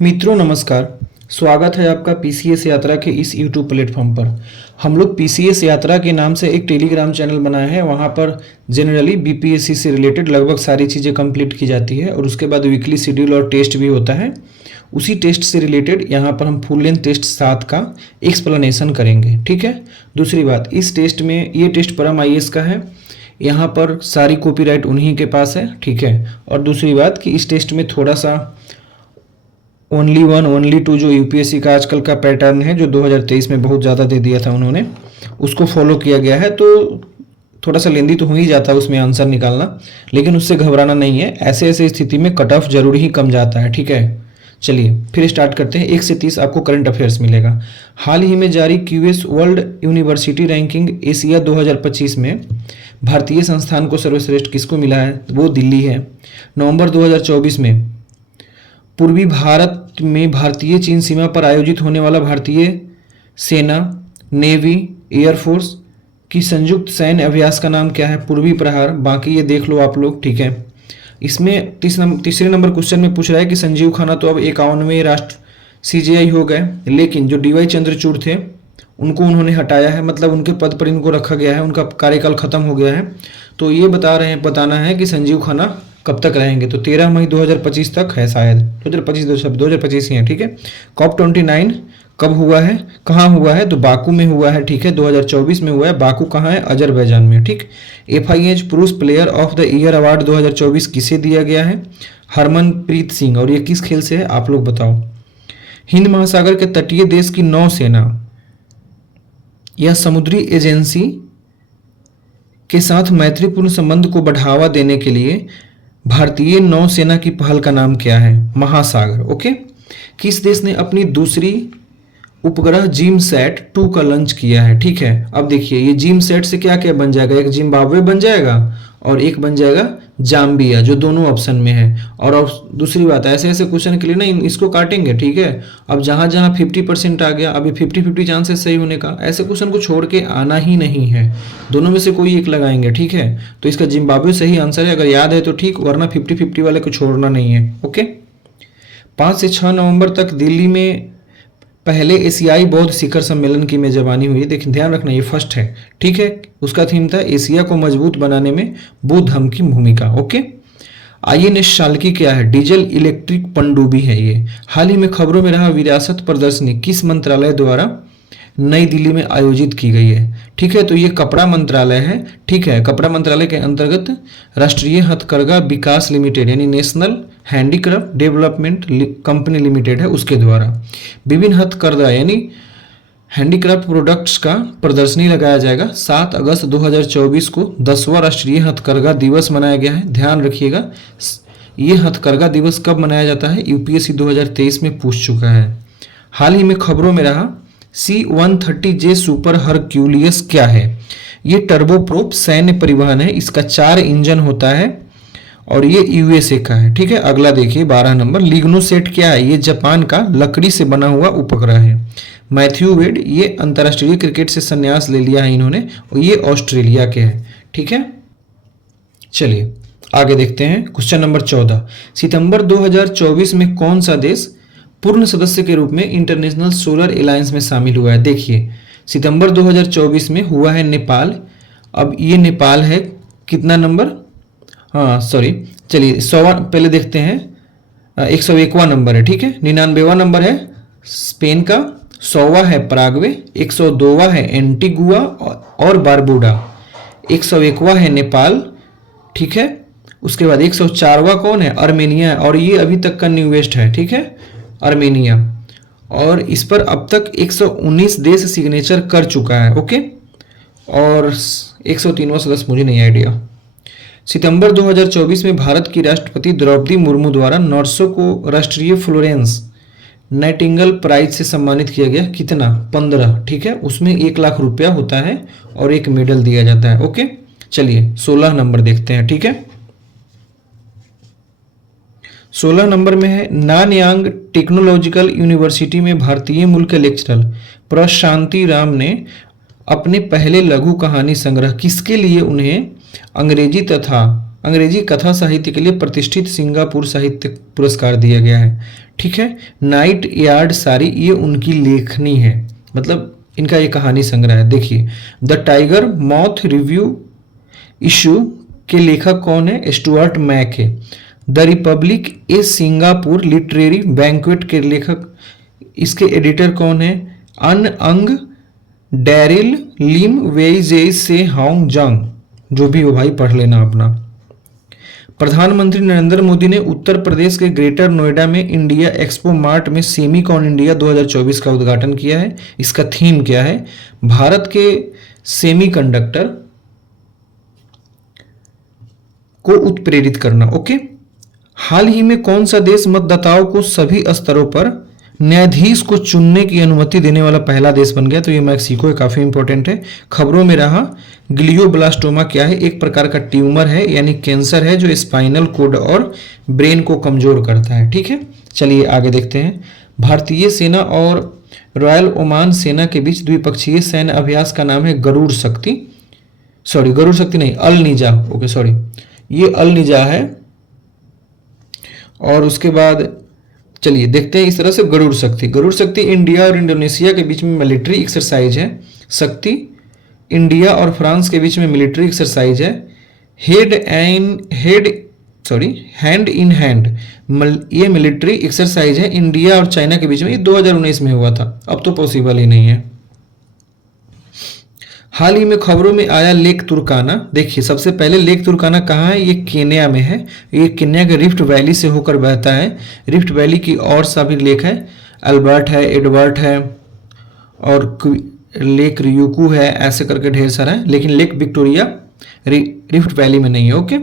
मित्रों नमस्कार। स्वागत है आपका पीसीएस यात्रा के इस यूट्यूब प्लेटफॉर्म पर। हम लोग पीसीएस यात्रा के नाम से एक टेलीग्राम चैनल बनाए हैं। वहाँ पर जनरली बीपीएससी से रिलेटेड लगभग सारी चीज़ें कंप्लीट की जाती है और उसके बाद वीकली शेड्यूल और टेस्ट भी होता है। उसी टेस्ट से रिलेटेड यहाँ पर हम फुल लेंथ टेस्ट 7 का एक्सप्लेनेशन करेंगे। ठीक है। दूसरी बात, इस टेस्ट में ये टेस्ट परम आईएएस का है। यहाँ पर सारी कॉपीराइट उन्हीं के पास है। ठीक है। और दूसरी बात कि इस टेस्ट में थोड़ा सा ओनली 1 ओनली 2 जो यूपीएससी का आजकल का पैटर्न है, जो 2023 में बहुत ज़्यादा दे दिया था उन्होंने, उसको फॉलो किया गया है। तो थोड़ा सा लेंदी तो हो ही जाता है उसमें आंसर निकालना, लेकिन उससे घबराना नहीं है। ऐसे ऐसे स्थिति में कट ऑफ जरूर ही कम जाता है। ठीक है। चलिए फिर स्टार्ट करते हैं। 1 से 30 आपको करंट अफेयर्स मिलेगा। हाल ही में जारी QS world university ranking Asia 2025 में भारतीय संस्थान को सर्वश्रेष्ठ किसको मिला है? वो दिल्ली है। नवंबर 2024 में पूर्वी भारत में भारतीय चीन सीमा पर आयोजित होने वाला भारतीय सेना, नेवी, एयरफोर्स की संयुक्त सैन्य अभ्यास का नाम क्या है? पूर्वी प्रहार। बाकी ये देख लो आप लोग। ठीक है। इसमें तीसरे नंबर क्वेश्चन में पूछ रहा है कि संजीव खन्ना तो अब 51वें राष्ट्र सीजीआई हो गए, लेकिन जो डीवाई चंद्रचूड़ थे उनको उन्होंने हटाया है, मतलब उनके पद पर इनको रखा गया है, उनका कार्यकाल खत्म हो गया है। तो ये बताना है कि संजीव खन्ना कब तक रहेंगे। तो 13 मई 2025 तक है शायद, 2025 ही है। ठीक है। COP 29 कब हुआ है, कहाँ हुआ है? तो बाकू में हुआ है। ठीक है। 2024 में हुआ है। बाकू कहाँ है? अजरबैजान में। ठीक। FIH पुरुष player of the year award 2024 किसे दिया गया है? हरमनप्रीत सिंह। और ये किस खेल से है आप लोग बताओ। हिंद महासागर के तटीय देश की नौसेना या समुद्री एजेंसी के साथ मैत्रीपूर्ण संबंध को बढ़ावा देने के लिए भारतीय नौसेना की पहल का नाम क्या है? महासागर। ओके। किस देश ने अपनी दूसरी उपग्रह जिमसैट 2 का लॉन्च किया है? ठीक है। अब देखिए ये जिमसैट से क्या क्या बन जाएगा, एक जिम्बाब्वे बन जाएगा और एक बन जाएगा जाम्बिया, जो दोनों ऑप्शन में है। और दूसरी बात, ऐसे ऐसे क्वेश्चन के लिए ना इसको काटेंगे। ठीक है। अब जहां जहां 50% आ गया, अभी 50-50 चांसेस सही होने का, ऐसे क्वेश्चन को छोड़ के आना ही नहीं है। दोनों में से कोई एक लगाएंगे। ठीक है। तो इसका जिम्बाब्वे सही आंसर है, अगर याद है तो ठीक, वरना 50-50 वाले को छोड़ना नहीं है। ओके। 5 से 6 नवंबर तक दिल्ली में पहले एशियाई बौद्ध शिखर सम्मेलन की मेजबानी हुई। देखिए ध्यान रखना, ये फर्स्ट है। ठीक है। उसका थीम था एशिया को मजबूत बनाने में बौद्ध धर्म की भूमिका। ओके। INS शाल्की क्या है? डीजल इलेक्ट्रिक पनडुब्बी है ये। हाल ही में खबरों में रहा विरासत प्रदर्शनी किस मंत्रालय द्वारा नई दिल्ली में आयोजित की गई है? ठीक है। तो ये कपड़ा मंत्रालय है। ठीक है। कपड़ा मंत्रालय के अंतर्गत राष्ट्रीय हथकरघा विकास लिमिटेड यानी national handicraft development company limited है, उसके द्वारा विभिन्न हथकरघा यानी हैंडीक्राफ्ट प्रोडक्ट्स का प्रदर्शनी लगाया जाएगा। 7 अगस्त 2024 को 10वां राष्ट्रीय हथकरघा दिवस मनाया गया है। ध्यान रखिएगा, ये हथकरघा दिवस कब मनाया जाता है? यूपीएससी 2023 में पूछ चुका है। हाल ही में खबरों में रहा C-130J सुपर हरक्यूलियस क्या है? ये टर्बोप्रोप सैन्य परिवहन है। इसका 4 इंजन होता है और ये यूएसए का है। ठीक है। अगला देखिए 12 नंबर, लिग्नोसेट क्या है? ये जापान का लकड़ी से बना हुआ उपग्रह है। मैथ्यू वेड, ये अंतर्राष्ट्रीय क्रिकेट से संन्यास ले लिया है इन्होंने, और ये ऑस्ट्रेलिया के हैं। ठीक है। चलिए आगे देखते हैं। क्वेश्चन नंबर 14, सितंबर 2024 में कौन सा देश पूर्ण सदस्य के रूप में इंटरनेशनल सोलर अलायंस में शामिल हुआ है? देखिए सितंबर 2024 में हुआ है नेपाल। अब ये नेपाल है कितना नंबर? हाँ सॉरी, चलिए 100वां पहले देखते हैं। 101वां नंबर है। ठीक है। 99वां नंबर है स्पेन का, 100वां है पराग्वे, 102वां है एंटीगुआ और बारबूडा, 101वां है नेपाल। ठीक है। उसके बाद 104वां कौन है? अर्मेनिया, और ये अभी तक का न्यूएस्ट है। ठीक है, अर्मेनिया। और इस पर अब तक 119 देश सिग्नेचर कर चुका है। ओके। और 103वां सदस्य मुझे नहीं आइडिया। सितंबर 2024 में भारत की राष्ट्रपति द्रौपदी मुर्मू द्वारा नर्सों को राष्ट्रीय फ्लोरेंस नाइटिंगेल प्राइज से सम्मानित किया गया। कितना? 15। ठीक है। उसमें 1 लाख रुपया होता है और एक मेडल दिया जाता है। ओके। चलिए 16 नंबर देखते हैं। ठीक है। 16 नंबर में है नानयांग टेक्नोलॉजिकल यूनिवर्सिटी में भारतीय मूल के लेक्चरर प्रशांति राम ने अपने पहले लघु कहानी संग्रह किसके लिए उन्हें अंग्रेजी तथा अंग्रेजी कथा साहित्य के लिए प्रतिष्ठित सिंगापुर साहित्य पुरस्कार दिया गया है। ठीक है, नाइट यार्ड सारी ये उनकी लेखनी है, मतलब इनका ये कहानी संग्रह है। देखिए, the tiger moth review issue के लेखक कौन है? स्टुअर्ट मैक है। The Republic A Singapore literary banquet के लेखक, इसके एडिटर कौन है? अन अंग डैरिल लिम वेई जे से हांग जंग, जो भी हो भाई पढ़ लेना अपना। प्रधानमंत्री नरेंद्र मोदी ने उत्तर प्रदेश के ग्रेटर नोएडा में इंडिया एक्सपो मार्ट में सेमीकॉन इंडिया 2024 का उद्घाटन किया है। इसका थीम क्या है? भारत के सेमीकंडक्टर को उत्प्रेरित करना। ओके, हाल ही में कौन सा देश मतदाताओं को सभी स्तरों पर न्यायाधीश को चुनने की अनुमति देने वाला पहला देश बन गया? तो ये मैक्सिको है, काफी इंपॉर्टेंट है। खबरों में रहा ग्लियोब्लास्टोमा क्या है? एक प्रकार का ट्यूमर है, यानी कैंसर है जो स्पाइनल कोड और ब्रेन को कमजोर करता है। ठीक है, चलिए आगे देखते हैं। भारतीय सेना और रॉयल ओमान सेना के बीच द्विपक्षीय सैन्य अभ्यास का नाम है गरुड़ शक्ति, सॉरी गरुड़ शक्ति नहीं, अल निजा। ओके सॉरी, ये अल निजा है। और उसके बाद चलिए देखते हैं इस तरह से गरुड़ शक्ति। गरुड़ शक्ति इंडिया और इंडोनेशिया के बीच में मिलिट्री एक्सरसाइज है। शक्ति इंडिया और फ्रांस के बीच में मिलिट्री एक्सरसाइज है। हैंड इन हैंड ये मिलिट्री एक्सरसाइज है इंडिया और चाइना के बीच में। ये 2019 में हुआ था, अब तो पॉसिबल ही नहीं है। हाल ही में खबरों में आया लेक तुर्काना। देखिए, सबसे पहले लेक तुर्काना कहाँ है? ये केन्या में है। ये केन्या के रिफ्ट वैली से होकर बहता है। रिफ्ट वैली की और सभी लेक है, अल्बर्ट है, एडवर्ट है और लेक रियुकू है, ऐसे करके ढेर सारा है, लेकिन लेक विक्टोरिया रिफ्ट वैली में नहीं है। ओके,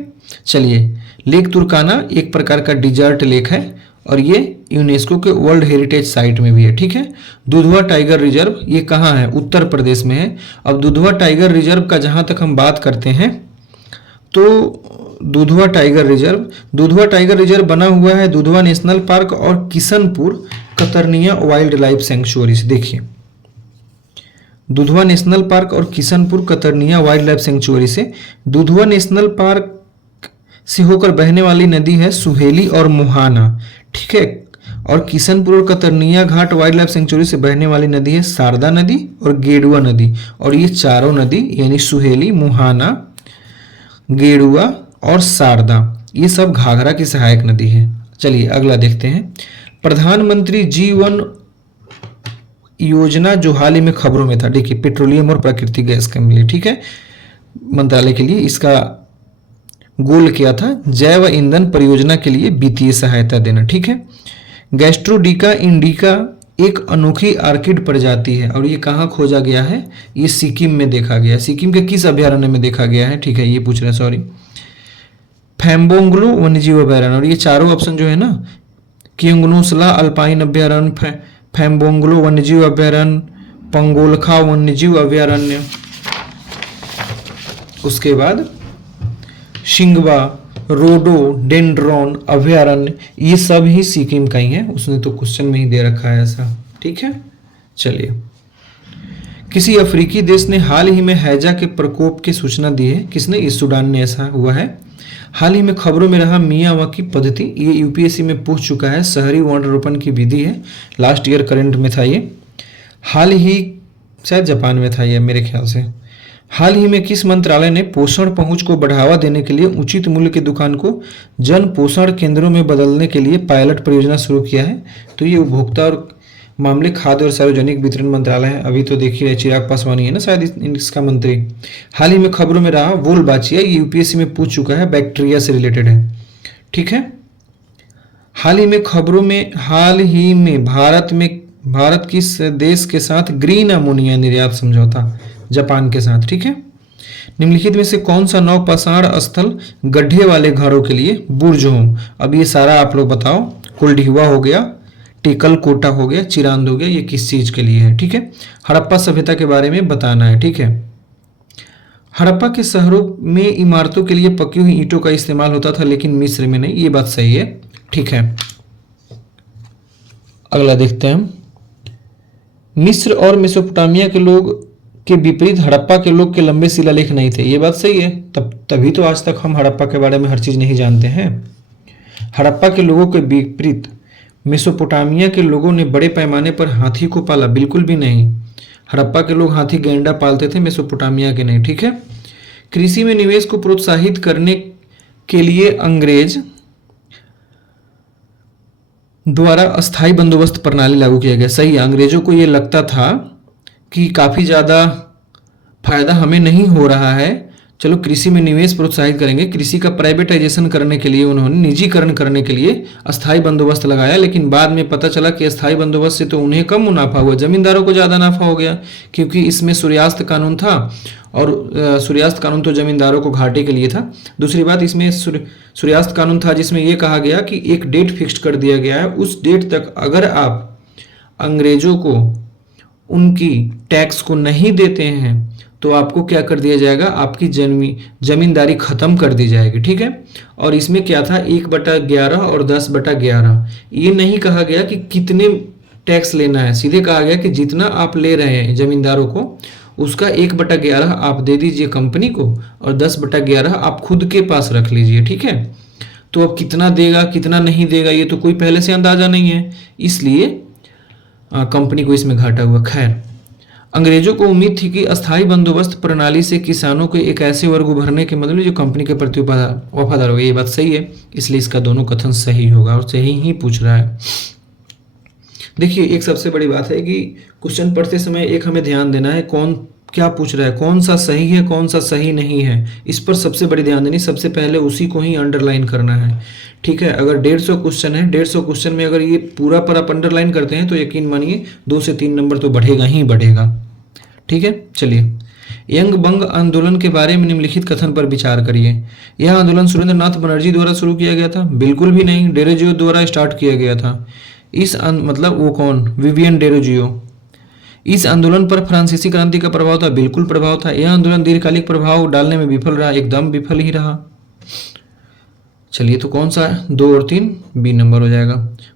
चलिए, लेक तुर्काना एक प्रकार का डिजर्ट लेक है और ये यूनेस्को के वर्ल्ड हेरिटेज साइट में भी है। ठीक है, दुधवा टाइगर रिजर्व ये कहाँ है? उत्तर प्रदेश में है। अब दुधवा टाइगर रिजर्व का जहाँ तक हम बात करते हैं तो दुधवा टाइगर रिजर्व बना हुआ है दुधवा नेशनल पार्क और किशनपुर कतरनिया वाइल्ड लाइफ सेंचुरी से। देखिए, दुधवा नेशनल पार्क और किशनपुर कतरनिया वाइल्ड लाइफ सेंचुरी से। दुधवा नेशनल पार्क से होकर बहने वाली नदी है सुहेली और मुहाना। ठीक है, और किशनपुर और कतरनिया घाट वाइल्ड लाइफ सेंचुरी से बहने वाली नदी है शारदा नदी और गेडुआ नदी। और ये चारों नदी यानी सुहेली, मुहाना, गेडुआ और शारदा, ये सब घाघरा की सहायक नदी है। चलिए अगला देखते हैं। प्रधानमंत्री जीवन योजना जो हाल ही में खबरों में था, देखिए पेट्रोलियम और प्राकृतिक गैस के लिए, ठीक है, मंत्रालय के लिए इसका गोल क्या था? जैव ईंधन परियोजना के लिए वित्तीय सहायता देना। ठीक है, गैस्ट्रोडिका इंडिका एक अनोखी आर्किड प्रजाति है और ये कहाँ खोजा गया है? ये सिक्किम में देखा गया है। सिक्किम के किस अभ्यारण्य में देखा गया है? ठीक है, ये पूछ रहे हैं, सॉरी, फैम्बोंगलो वन्यजीव अभ्यारण्य। और ये चारों ऑप्शन जो है ना, किंगनुसला अल्पाइन अभ्यारण्य, फैम्बोंगलो वन्यजीव अभ्यारण्य, पंगोलखा वन्यजीव अभ्यारण्य, उसके बाद शिंगवा रोडोडेंड्रॉन अभ्यारण्य, ये सब ही सिक्किम का ही है। उसने तो क्वेश्चन में ही दे रखा है ऐसा। ठीक है, चलिए, किसी अफ्रीकी देश ने हाल ही में हैजा के प्रकोप की सूचना दी है। किसने? इस सूडान ने ऐसा हुआ है। हाल ही में खबरों में रहा मियावाकी पद्धति, ये यूपीएससी में पूछ चुका है। शहरी वृक्षारोपण की विधि है, लास्ट ईयर करंट में था ये। हाल ही शायद जापान में था ये मेरे ख्याल से। हाल ही में किस मंत्रालय ने पोषण पहुंच को बढ़ावा देने के लिए उचित मूल्य की दुकान को जन पोषण केंद्रों में बदलने के लिए पायलट परियोजना शुरू किया है? तो ये उपभोक्ता और मामले, खाद्य और सार्वजनिक वितरण मंत्रालय है। अभी तो देखिए चिराग पासवान है ना शायद इसका मंत्री। हाल ही में खबरों में रहा वोल्बाचिया, ये यूपीएससी में पूछ चुका है, बैक्टीरिया से रिलेटेड है। ठीक है, हाल ही में खबरों में भारत किस देश के साथ ग्रीन अमोनिया निर्यात समझौता? जापान के साथ। ठीक है, निम्नलिखित में से कौन सा नौपाषाण स्थल गड्ढे वाले घरों के लिए बुर्ज हो? अब ये सारा आप लोग बताओ। कुलडीवा हो गया, टेकल कोटा हो गया, चिरांद हो गया, ये किस चीज के लिए है? ठीक है, हड़प्पा सभ्यता के बारे में बताना है। ठीक है, हड़प्पा के शहरों में इमारतों के लिए पकी हुई ईंटों का इस्तेमाल होता था, लेकिन मिस्र में नहीं, ये बात सही है। ठीक है, अगला देखते हैं। मिस्र और मेसोपोटामिया के लोग के विपरीत हड़प्पा के लोग के लंबे शिलालेख नहीं थे। ये बात सही है, तभी तो आज तक हम हड़प्पा के बारे में हर चीज़ नहीं जानते हैं। हड़प्पा के लोगों के विपरीत मेसोपोटामिया के लोगों ने बड़े पैमाने पर हाथी को पाला, बिल्कुल भी नहीं। हड़प्पा के लोग हाथी गैंडा पालते थे, मेसोपोटामिया के नहीं, ठीक है। कृषि में निवेश को प्रोत्साहित करने के लिए अंग्रेज द्वारा अस्थायी बंदोबस्त प्रणाली लागू किया गया। सही है, अंग्रेजों को ये लगता था कि काफ़ी ज़्यादा फायदा हमें नहीं हो रहा है, चलो कृषि में निवेश प्रोत्साहित करेंगे। कृषि का प्राइवेटाइजेशन करने के लिए उन्होंने निजीकरण करने के लिए अस्थायी बंदोबस्त लगाया, लेकिन बाद में पता चला कि अस्थायी बंदोबस्त से तो उन्हें कम मुनाफा हुआ, जमींदारों को ज़्यादा नाफा हो गया, क्योंकि इसमें सूर्यास्त कानून था और सूर्यास्त कानून तो जमींदारों को घाटे के लिए था। दूसरी बात, इसमें सूर्यास्त कानून था जिसमें यह कहा गया कि एक डेट फिक्स्ड कर दिया गया है, उस डेट तक अगर आप अंग्रेजों को उनकी टैक्स को नहीं देते हैं तो आपको क्या कर दिया जाएगा, आपकी जमींदारी खत्म कर दी जाएगी, ठीक है। और इसमें क्या था, 1/11 और 10/11। ये नहीं कहा गया कि कितने टैक्स लेना है, सीधे कहा गया कि जितना आप ले रहे हैं जमींदारों को उसका 1/11 आप दे दीजिए कंपनी को और 10/11 आप खुद के पास रख लीजिए, ठीक है। तो अब कितना देगा कितना नहीं देगा ये तो कोई पहले से अंदाजा नहीं है, इसलिए कंपनी को इसमें घाटा हुआ। खैर, अंग्रेजों को उम्मीद थी कि अस्थायी बंदोबस्त प्रणाली से किसानों के एक ऐसे वर्ग उभरने के मतलब जो कंपनी के प्रति वफादार हो गए। ये बात सही है, इसलिए इसका दोनों कथन सही होगा और सही ही पूछ रहा है। देखिए, एक सबसे बड़ी बात है कि क्वेश्चन पढ़ते समय एक हमें ध्यान देना है, कौन क्या पूछ रहा है, कौन सा सही है कौन सा सही नहीं है, इस पर सबसे बड़ी ध्यान देनी। सबसे पहले उसी को ही अंडरलाइन करना है, ठीक है। अगर 150 क्वेश्चन है, 150 क्वेश्चन में अगर ये पूरा पर आप अंडरलाइन करते हैं तो यकीन मानिए 2 से 3 नंबर तो बढ़ेगा ही बढ़ेगा, ठीक है। चलिए, यंग बंग आंदोलन के बारे में निम्नलिखित कथन पर विचार करिए। यह आंदोलन सुरेंद्रनाथ बनर्जी द्वारा शुरू किया गया था, बिल्कुल भी नहीं, डेरोजियो द्वारा स्टार्ट किया गया था। मतलब वो कौन, विवियन डेरोजियो। इस आंदोलन पर फ्रांसीसी क्रांति का प्रभाव था, बिल्कुल प्रभाव था। यह आंदोलन दीर्घकालिक प्रभाव डालने में विफल रहा, एकदम विफल ही रहा। चलिए, तो कौन सा है, 2 और 3 बी नंबर हो जाएगा।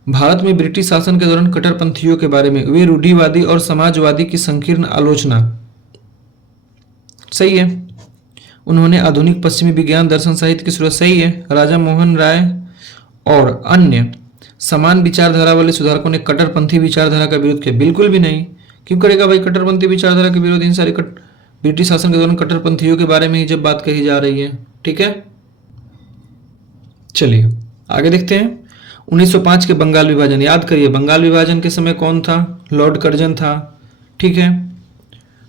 भारत में ब्रिटिश शासन के दौरान कट्टरपंथियों के बारे में वे रूढ़िवादी और समाजवादी की संकीर्ण आलोचना। सही है, उन्होंने आधुनिक पश्चिमी विज्ञान दर्शन साहित्य की शुरुआत। सही है, राजा मोहन राय और अन्य समान विचारधारा वाले सुधारकों ने कट्टरपंथी विचारधारा का विरोध किया। बिल्कुल भी नहीं, क्यों करेगा भाई कट्टरपंथी विचारधारा के विरोध, इन सारे ब्रिटिश शासन के दौरान कट्टरपंथियों के बारे में ही जब बात कही जा रही है, ठीक है। चलिए आगे देखते हैं। 1905 के बंगाल विभाजन, याद करिए बंगाल विभाजन के समय कौन था, लॉर्ड कर्जन था, ठीक है।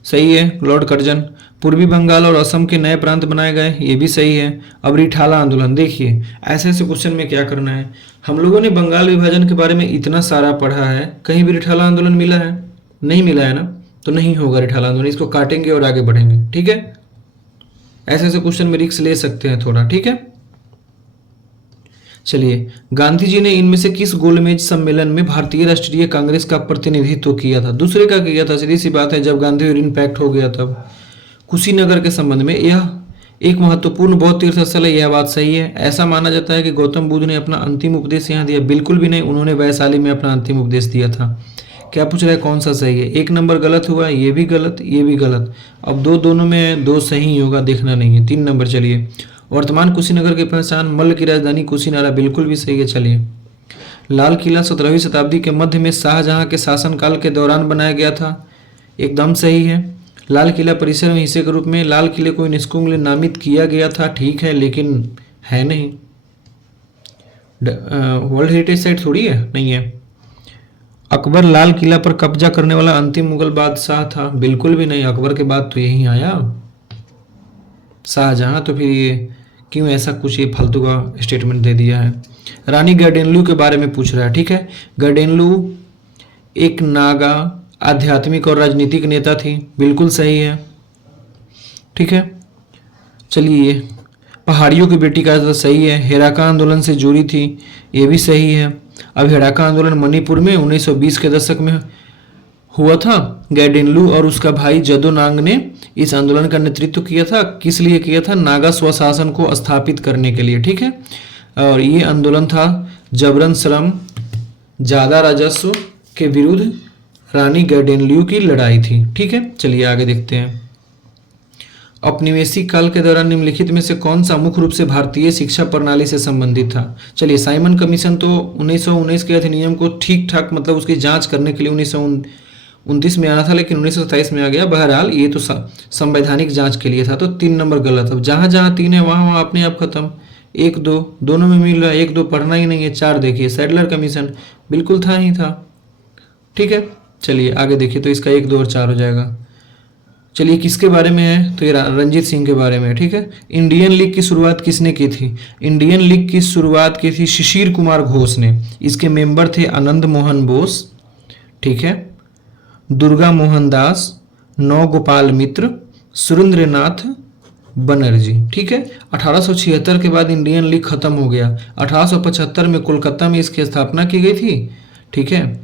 सही है, लॉर्ड कर्जन। पूर्वी बंगाल और असम के नए प्रांत बनाए गए, ये भी सही है। अब रिठाला आंदोलन, देखिए ऐसे ऐसे क्वेश्चन में क्या करना है, हम लोगों ने बंगाल विभाजन के बारे में इतना सारा पढ़ा है, कहीं भी रिठाला आंदोलन मिला है, नहीं मिला है ना, तो नहीं होगा रिठाला आंदोलन, इसको काटेंगे और आगे बढ़ेंगे, ठीक है। ऐसे ऐसे क्वेश्चन में रिस्क ले सकते हैं थोड़ा, ठीक है। चलिए, गांधी जी ने इनमें से किस गोलमेज सम्मेलन में भारतीय राष्ट्रीय कांग्रेस का प्रतिनिधित्व किया था, दूसरे का किया था, सीधी सी बात है, जब गांधी और इनपैक्ट हो गया तब। कुशीनगर के संबंध में, यह एक महत्वपूर्ण बौद्ध तीर्थ स्थल है, यह बात सही है। ऐसा माना जाता है कि गौतम बुद्ध ने अपना अंतिम उपदेश यहाँ दिया, बिल्कुल भी नहीं, उन्होंने वैशाली में अपना अंतिम उपदेश दिया था। क्या पूछ रहा है, कौन सा सही है, 1 नंबर गलत हुआ, ये भी गलत ये भी गलत। अब दोनों में 2 सही होगा, देखना नहीं है। 3 नंबर, चलिए, वर्तमान कुशीनगर की पहचान मल्ल की राजधानी कुशीनारा, बिल्कुल भी सही है। चलिए, लाल किला 17वीं शताब्दी के मध्य में शाहजहां के शासनकाल के दौरान बनाया गया था, एकदम सही है। लाल किला परिसर में हिस्से के रूप में लाल किले को यूनेस्को में नामित किया गया था, ठीक है, लेकिन है नहीं, वर्ल्ड हेरिटेज साइट थोड़ी है, नहीं है। अकबर लाल किला पर कब्जा करने वाला अंतिम मुगल बादशाह था, बिल्कुल भी नहीं, अकबर के बाद तो यही आया शाहजहां, तो फिर ये क्यों ऐसा कुछ ये फालतू का स्टेटमेंट दे दिया है। रानी गर्डेनलू के बारे में पूछ रहा है, ठीक है। गर्डेनलू एक नागा आध्यात्मिक और राजनीतिक नेता थी, बिल्कुल सही है, ठीक है। चलिए, पहाड़ियों की बेटी का तो सही है। हेराका आंदोलन से जुड़ी थी, ये भी सही है। अब हेराका आंदोलन मणिपुर में 1920 के दशक में हुआ था। गैडेनलू और उसका भाई जदोनांग ने इस आंदोलन का नेतृत्व किया था, किस लिए किया था, नागा स्वशासन को स्थापित करने के लिए, ठीक है। और ये आंदोलन था जबरन श्रम, ज़्यादा राजस्व के विरुद्ध रानी गैडेनलियू की लड़ाई थी। ठीक है, चलिए आगे देखते हैं। औपनिवेशिक काल के दौरान निम्नलिखित में से कौन सा मुख्य रूप से भारतीय शिक्षा प्रणाली से संबंधित था? चलिए, साइमन कमीशन तो 1919 के अधिनियम को ठीक ठाक मतलब उसकी जांच करने के लिए 1929 में आना था, लेकिन 1927 में आ गया। बहरहाल ये तो संवैधानिक जांच के लिए था, तो 3 नंबर गलत। अब जहाँ जहाँ 3 है वहाँ वहाँ अपने आप खत्म। 1 2 दोनों में मिल रहा है, 1 2 पढ़ना ही नहीं है। 4 देखिए, सैडलर कमीशन बिल्कुल था ही था। ठीक है, चलिए आगे देखिए, तो इसका 1 2 और 4 हो जाएगा। चलिए, किसके बारे में है? तो ये रंजीत सिंह के बारे में है। ठीक है, इंडियन लीग की शुरुआत किसने की थी? इंडियन लीग की शुरुआत की थी शिशिर कुमार घोष ने। इसके मेंबर थे आनंद मोहन बोस, ठीक है, दुर्गा मोहन दास, नौ गोपाल मित्र, सुरेंद्रनाथ बनर्जी। ठीक है, 1876 के बाद इंडियन लीग खत्म हो गया। 1875 में कोलकाता में इसकी स्थापना की गई थी। ठीक है,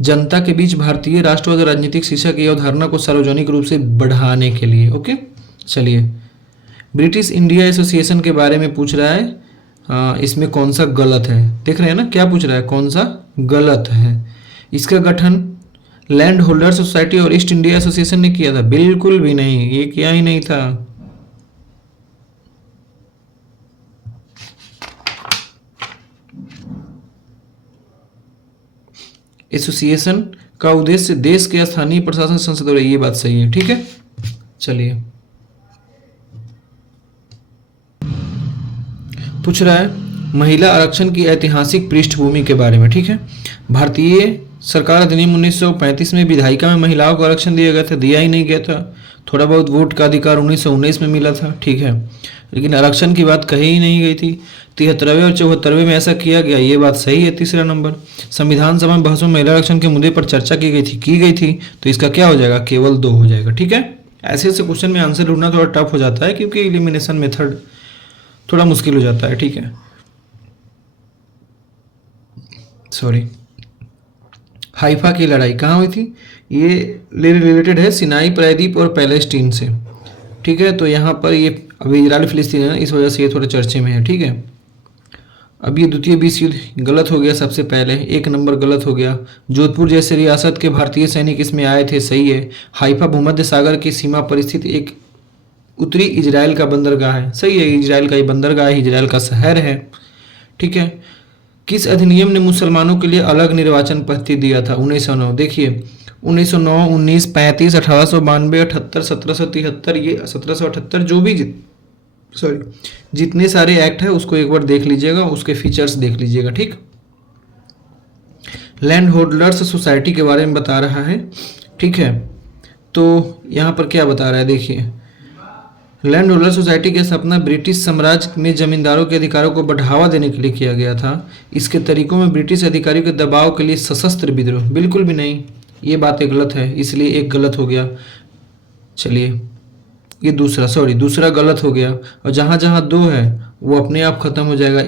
जनता के बीच भारतीय राष्ट्रवाद और राजनीतिक शिक्षा की अवधारणा को सार्वजनिक रूप से बढ़ाने के लिए। ओके, चलिए, ब्रिटिश इंडिया एसोसिएशन के बारे में पूछ रहा है। इसमें कौन सा गलत है? देख रहे हैं ना, क्या पूछ रहा है, कौन सा गलत है? इसका गठन लैंड होल्डर सोसाइटी और ईस्ट इंडिया एसोसिएशन ने किया था? बिल्कुल भी नहीं, ये किया ही नहीं था। एसोसिएशन का उद्देश्य देश के स्थानीय प्रशासन संसद और ये बात सही है। ठीक है, चलिए, पूछ रहा है महिला आरक्षण की ऐतिहासिक पृष्ठभूमि के बारे में। ठीक है, भारतीय सरकार अधिनियम 1935 में विधायिका में महिलाओं को आरक्षण दिया गया था? दिया ही नहीं गया था। थोड़ा बहुत वोट का अधिकार 1919 में मिला था। ठीक है, लेकिन आरक्षण की बात कही ही नहीं गई थी। 73वें और 74वें में ऐसा किया गया, ये बात सही है। तीसरा नंबर, संविधान सभा में बहस में महिला आरक्षण के मुद्दे पर चर्चा की गई थी, तो इसका क्या हो जाएगा? केवल 2 हो जाएगा। ठीक है, ऐसे ऐसे क्वेश्चन में आंसर ढूंढना थोड़ा टफ हो जाता है, क्योंकि एलिमिनेशन मेथड थोड़ा मुश्किल हो जाता है। ठीक है, सॉरी। हाइफा की लड़ाई कहाँ हुई थी? ये रिलेटेड है सिनाई प्रायद्वीप और पैलेस्टीन से। ठीक है, तो यहाँ पर ये अभी इजराइल फिलिस्तीन है ना, इस वजह से ये थोड़े चर्चे में है। ठीक है, अब ये द्वितीय विश्व युद्ध गलत हो गया। सबसे पहले 1 नंबर गलत हो गया। जोधपुर जैसे रियासत के भारतीय सैनिक इसमें आए थे, सही है। हाइफा भूमध्य सागर की सीमा पर स्थित एक उत्तरी इजराइल का बंदरगाह है, सही है। इजराइल का ये बंदरगाह है, इजराइल का शहर है। ठीक है, किस अधिनियम ने मुसलमानों के लिए अलग निर्वाचन पद्धति दिया था? 1909। देखिए, 1909, 1935, 1892, 78, 1773, ये 1778 जो भी जितने सारे एक्ट है उसको एक बार देख लीजिएगा, उसके फीचर्स देख लीजिएगा। ठीक, लैंड होल्डर्स सोसाइटी के बारे में बता रहा है। ठीक है, तो यहाँ पर क्या बता रहा है, देखिए, लैंड होल्डर सोसाइटी की स्थापना ब्रिटिश साम्राज्य में जमींदारों के अधिकारों को बढ़ावा देने के लिए किया गया था। इसके तरीकों में ब्रिटिश अधिकारियों के दबाव के लिए सशस्त्र विद्रोह? बिल्कुल भी नहीं, ये बातें गलत है, इसलिए 1 गलत हो गया। चलिए, ये दूसरा गलत हो गया। और जहाँ जहाँ 2 है वो अपने आप खत्म हो जाएगा।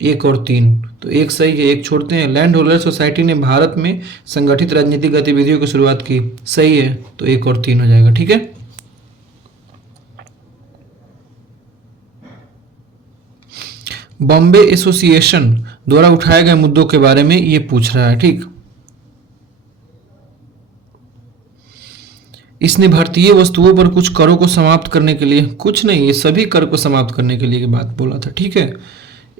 1 और 3, तो 1 सही है, 1 छोड़ते हैं। लैंड होल्डर सोसाइटी ने भारत में संगठित राजनीतिक गतिविधियों की शुरुआत की, सही है, तो 1 और 3 हो जाएगा। ठीक है, बॉम्बे एसोसिएशन द्वारा उठाए गए मुद्दों के बारे में ये पूछ रहा है। ठीक, इसने भारतीय वस्तुओं पर कुछ करों को समाप्त करने के लिए, कुछ नहीं, ये सभी कर को समाप्त करने के लिए बात बोला था। ठीक है,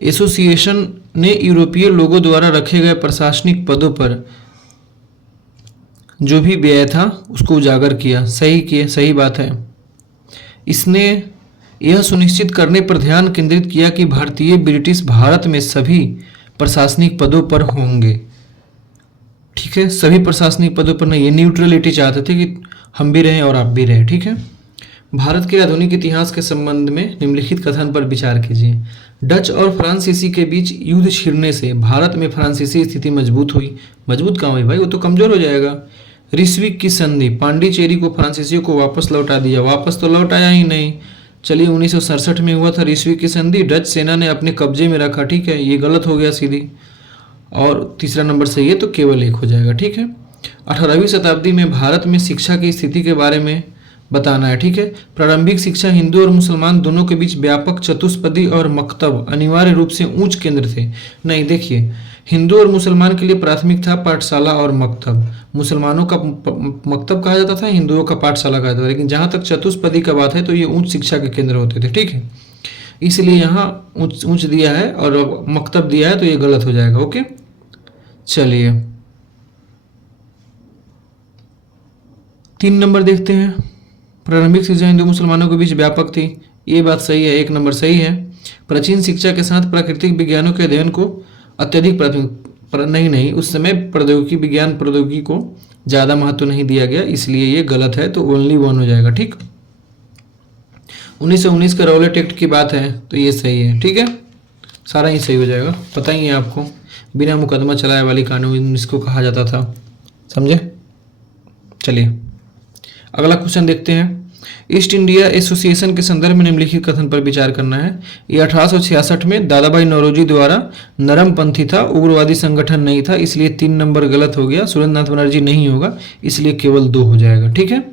एसोसिएशन ने यूरोपीय लोगों द्वारा रखे गए प्रशासनिक पदों पर जो भी व्यय था उसको उजागर किया, सही बात है। इसने यह सुनिश्चित करने पर ध्यान केंद्रित किया कि भारतीय ब्रिटिश भारत में सभी प्रशासनिक पदों पर होंगे। ठीक है, सभी प्रशासनिक पदों पर नहीं, ये न्यूट्रलिटी चाहते थे कि हम भी रहें और आप भी रहें। ठीक है, भारत के आधुनिक इतिहास के संबंध में निम्नलिखित कथन पर विचार कीजिए। डच और फ्रांसीसी के बीच युद्ध छिड़ने से भारत में फ्रांसीसी स्थिति मजबूत हुई। मजबूत कहाँ हुई भाई, वो तो कमजोर हो जाएगा। रिस्विक की संधि, पांडिचेरी को फ्रांसीसियों को वापस लौटा दिया, वापस तो लौटाया ही नहीं। चलिए, 1967 में हुआ था रिस्विक की संधि, डच सेना ने अपने कब्जे में रखा। ठीक है, ये गलत हो गया सीधी, और तीसरा नंबर सही है, तो केवल 1 हो जाएगा। ठीक है, 18वीं शताब्दी में भारत में शिक्षा की स्थिति के बारे में बताना है, ठीक है। प्रारंभिक शिक्षा हिंदू और मुसलमान दोनों के बीच व्यापक चतुष्पदी और मकतब अनिवार्य रूप से उच्च केंद्र थे। नहीं, देखिए, हिंदू और मुसलमान के लिए प्राथमिक था पाठशाला और मकतब। मुसलमानों का मकतब कहा जाता था, हिंदुओं का पाठशाला कहा जाता था। लेकिन जहाँ तक चतुष्पदी का बात है तो ये उच्च शिक्षा के केंद्र होते थे, ठीक है। इसलिए यहाँ उच्च दिया है और मकतब दिया है तो ये गलत हो जाएगा। ओके, चलिए 3 नंबर देखते हैं। प्रारंभिक शिक्षा हिंदू मुसलमानों के बीच व्यापक थी, ये बात सही है, 1 नंबर सही है। प्राचीन शिक्षा के साथ प्राकृतिक विज्ञानों के अध्ययन को अत्यधिक नहीं, उस समय प्रौद्योगिकी को ज़्यादा महत्व नहीं दिया गया, इसलिए ये गलत है, तो ओनली 1 हो जाएगा, ठीक। 1919 का रौलेट एक्ट की बात है तो ये सही है, ठीक है, सारा ही सही हो जाएगा। पता ही है आपको, बिना मुकदमा चलाए वाली कानून इसको कहा जाता था, समझे। चलिए अगला क्वेश्चन देखते हैं। ईस्ट इंडिया एसोसिएशन के संदर्भ में निम्नलिखित कथन पर विचार करना है। ये 1866 में दादाभाई नौरोजी द्वारा नरमपंथी था, उग्रवादी संगठन नहीं था, इसलिए 3 नंबर गलत हो गया। सुरेंद्रनाथ बनर्जी नहीं होगा, इसलिए केवल 2 हो जाएगा, ठीक है।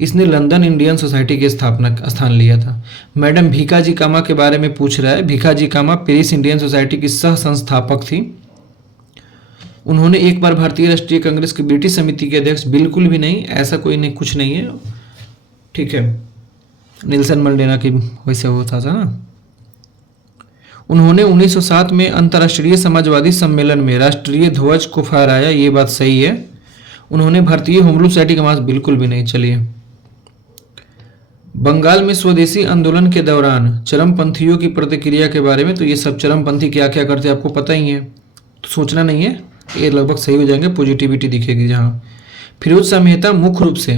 इसने लंदन इंडियन सोसाइटी की स्थान लिया था। मैडम भीखाजी कामा के बारे में पूछ रहा है। भीखाजी कामा पेरिस इंडियन सोसाइटी की सह संस्थापक थी। उन्होंने एक बार भारतीय राष्ट्रीय कांग्रेस की ब्रिटिश समिति के अध्यक्ष, बिल्कुल भी नहीं, ऐसा कोई नहीं, कुछ नहीं है, ठीक है। नेल्सन मंडेला की वैसे होता था ना। उन्होंने 1907 में अंतर्राष्ट्रीय समाजवादी सम्मेलन में राष्ट्रीय ध्वज को फहराया, ये बात सही है। उन्होंने भारतीय होम रूल सोसाइटी का मास, बिल्कुल भी नहीं। चलिए बंगाल में स्वदेशी आंदोलन के दौरान चरमपंथियों की प्रतिक्रिया के बारे में, तो ये सब चरमपंथी क्या क्या करते हैं आपको पता ही है, तो सोचना नहीं है, ये लगभग सही हो जाएंगे, पॉजिटिविटी दिखेगी। जहां फिरोज शाह मेहता मुख्य रूप से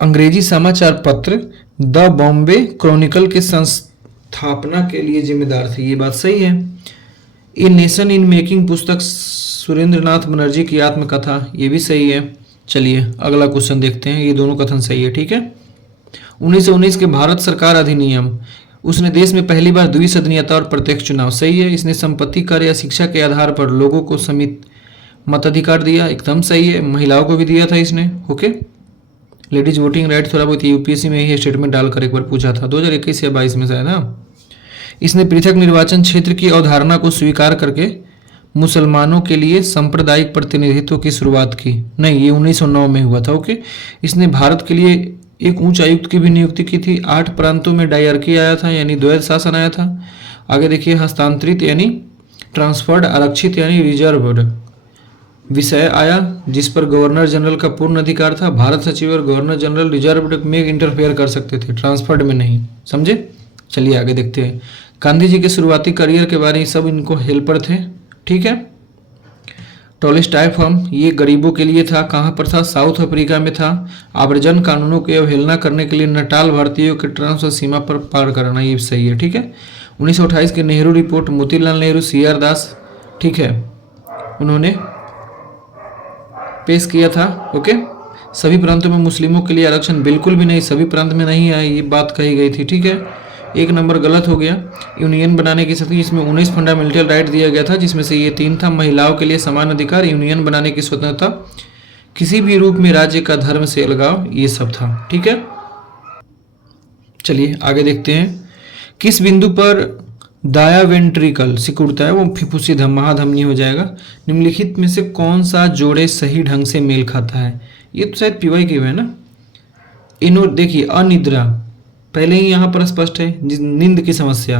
अंग्रेजी समाचार पत्र द बॉम्बे क्रॉनिकल के संस्थापना के लिए जिम्मेदार थे, ये बात सही है। ए नेशन इन मेकिंग पुस्तक सुरेंद्रनाथ बनर्जी की आत्मकथा, ये भी सही है। चलिए अगला क्वेश्चन देखते हैं, ये दोनों कथन सही है, ठीक है। 1919 के भारत सरकार अधिनियम, उसने देश में पहली बार द्विसदनीयता और प्रत्यक्ष चुनाव, सही है। इसने संपत्ति कर या शिक्षा के आधार पर लोगों को सीमित मताधिकार दिया, एकदम सही है। महिलाओं को भी दिया था इसने, ओके। लेडीज वोटिंग राइट थोड़ा बहुत यूपीएससी में ही स्टेटमेंट डालकर एक बार पूछा था, 2021 या 22 में शायद ना। इसने पृथक निर्वाचन क्षेत्र की अवधारणा को स्वीकार करके मुसलमानों के लिए सांप्रदायिक प्रतिनिधित्व की शुरुआत की, नहीं, ये 1909 में हुआ था, ओके। इसने भारत के लिए एक उच्च आयुक्त की भी नियुक्ति की थी। 8 प्रांतों में डायरकी आया था, यानी द्वैध शासन आया था। आगे देखिए, हस्तांतरित यानी ट्रांसफर्ड, आरक्षित यानी रिजर्व्ड विषय आया, जिस पर गवर्नर जनरल का पूर्ण अधिकार था। भारत सचिव और गवर्नर जनरल रिजर्व्ड में इंटरफेयर कर सकते थे, ट्रांसफर्ड में नहीं, समझे। चलिए आगे देखते हैं। गांधी जी के शुरुआती करियर के बारे में, सब इनको हेल्पर थे, ठीक है। टॉलस्टॉय फर्म, ये गरीबों के लिए था, कहाँ पर था, साउथ अफ्रीका में था। आव्रजन कानूनों की अवहेलना करने के लिए नटाल भारतीयों के ट्रांसफर सीमा पर पार कराना, ये सही है, ठीक है। 1928 की नेहरू रिपोर्ट, मोतीलाल नेहरू, CR दास, ठीक है, उन्होंने पेश किया था, ओके। सभी प्रांतों में मुस्लिमों के लिए आरक्षण, बिल्कुल भी नहीं, सभी प्रांत में नहीं आया, ये बात कही गई थी, ठीक है। 1 नंबर गलत हो गया। यूनियन बनाने की स्थिति, इसमें 19 फंडामेंटल राइट दिया गया था, जिसमें से ये 3 था। महिलाओं के लिए समान अधिकार, यूनियन बनाने की स्वतंत्रता, किसी भी रूप में राज्य का धर्म से अलगाव, ये सब था, ठीक है। चलिए आगे देखते हैं। किस बिंदु पर दाया वेंट्रिकल सिकुड़ता है, वो फुफ्फुसी धम, महाधमनी हो जाएगा। निम्नलिखित में से कौन सा जोड़े सही ढंग से मेल खाता है, ये तो शायद पीवाई की है ना। इनो देखिए, अनिद्रा पहले ही यहाँ पर स्पष्ट है, नींद की समस्या,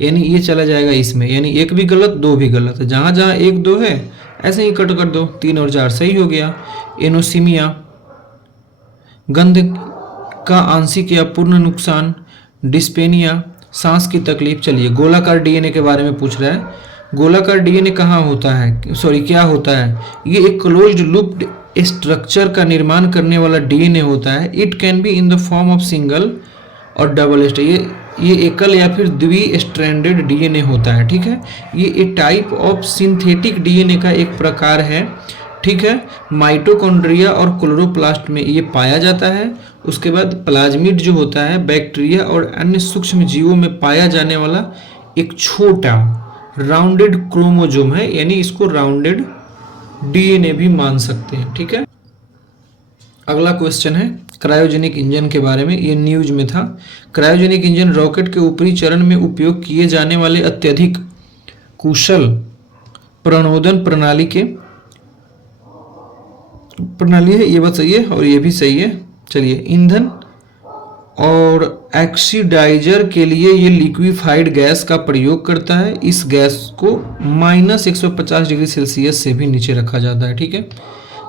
यानी ये चला जाएगा इसमें, यानी 1 भी गलत 2 भी गलत, जहाँ जहाँ 1 2 है ऐसे ही कट कर दो, 3 और 4 सही हो गया। एनोसीमिया, गंध का आंशिक या पूर्ण नुकसान। डिस्पेनिया, सांस की तकलीफ। चलिए गोलाकार डीएनए के बारे में पूछ रहा है। गोलाकार डीएनए कहाँ होता है, सॉरी क्या होता है, ये एक क्लोज्ड लूप्ड स्ट्रक्चर का निर्माण करने वाला डीएनए होता है। It can be in the form of single और डबल स्ट्रैंड, ये एकल या फिर द्वि स्ट्रैंडेड डीएनए होता है, ठीक है। ये एक टाइप ऑफ सिंथेटिक डीएनए का एक प्रकार है, ठीक है। माइटोकॉन्ड्रिया और क्लोरोप्लास्ट में ये पाया जाता है। उसके बाद प्लाज्मिड जो होता है बैक्टीरिया और अन्य सूक्ष्म जीवों में पाया जाने वाला एक छोटा राउंडेड क्रोमोजोम है, यानी इसको राउंडेड डीएनए भी मान सकते हैं। ठीक है, अगला क्वेश्चन है क्रायोजेनिक इंजन के बारे में, ये न्यूज में था। क्रायोजेनिक इंजन रॉकेट के ऊपरी चरण में उपयोग किए जाने वाले अत्यधिक कुशल प्रणोदन प्रणाली है। ये बात सही है और ये भी सही है। चलिए, ईंधन और ऑक्सीडाइजर के लिए ये लिक्विफाइड गैस का प्रयोग करता है। इस गैस को -150 डिग्री सेल्सियस से भी नीचे रखा जाता है। ठीक है,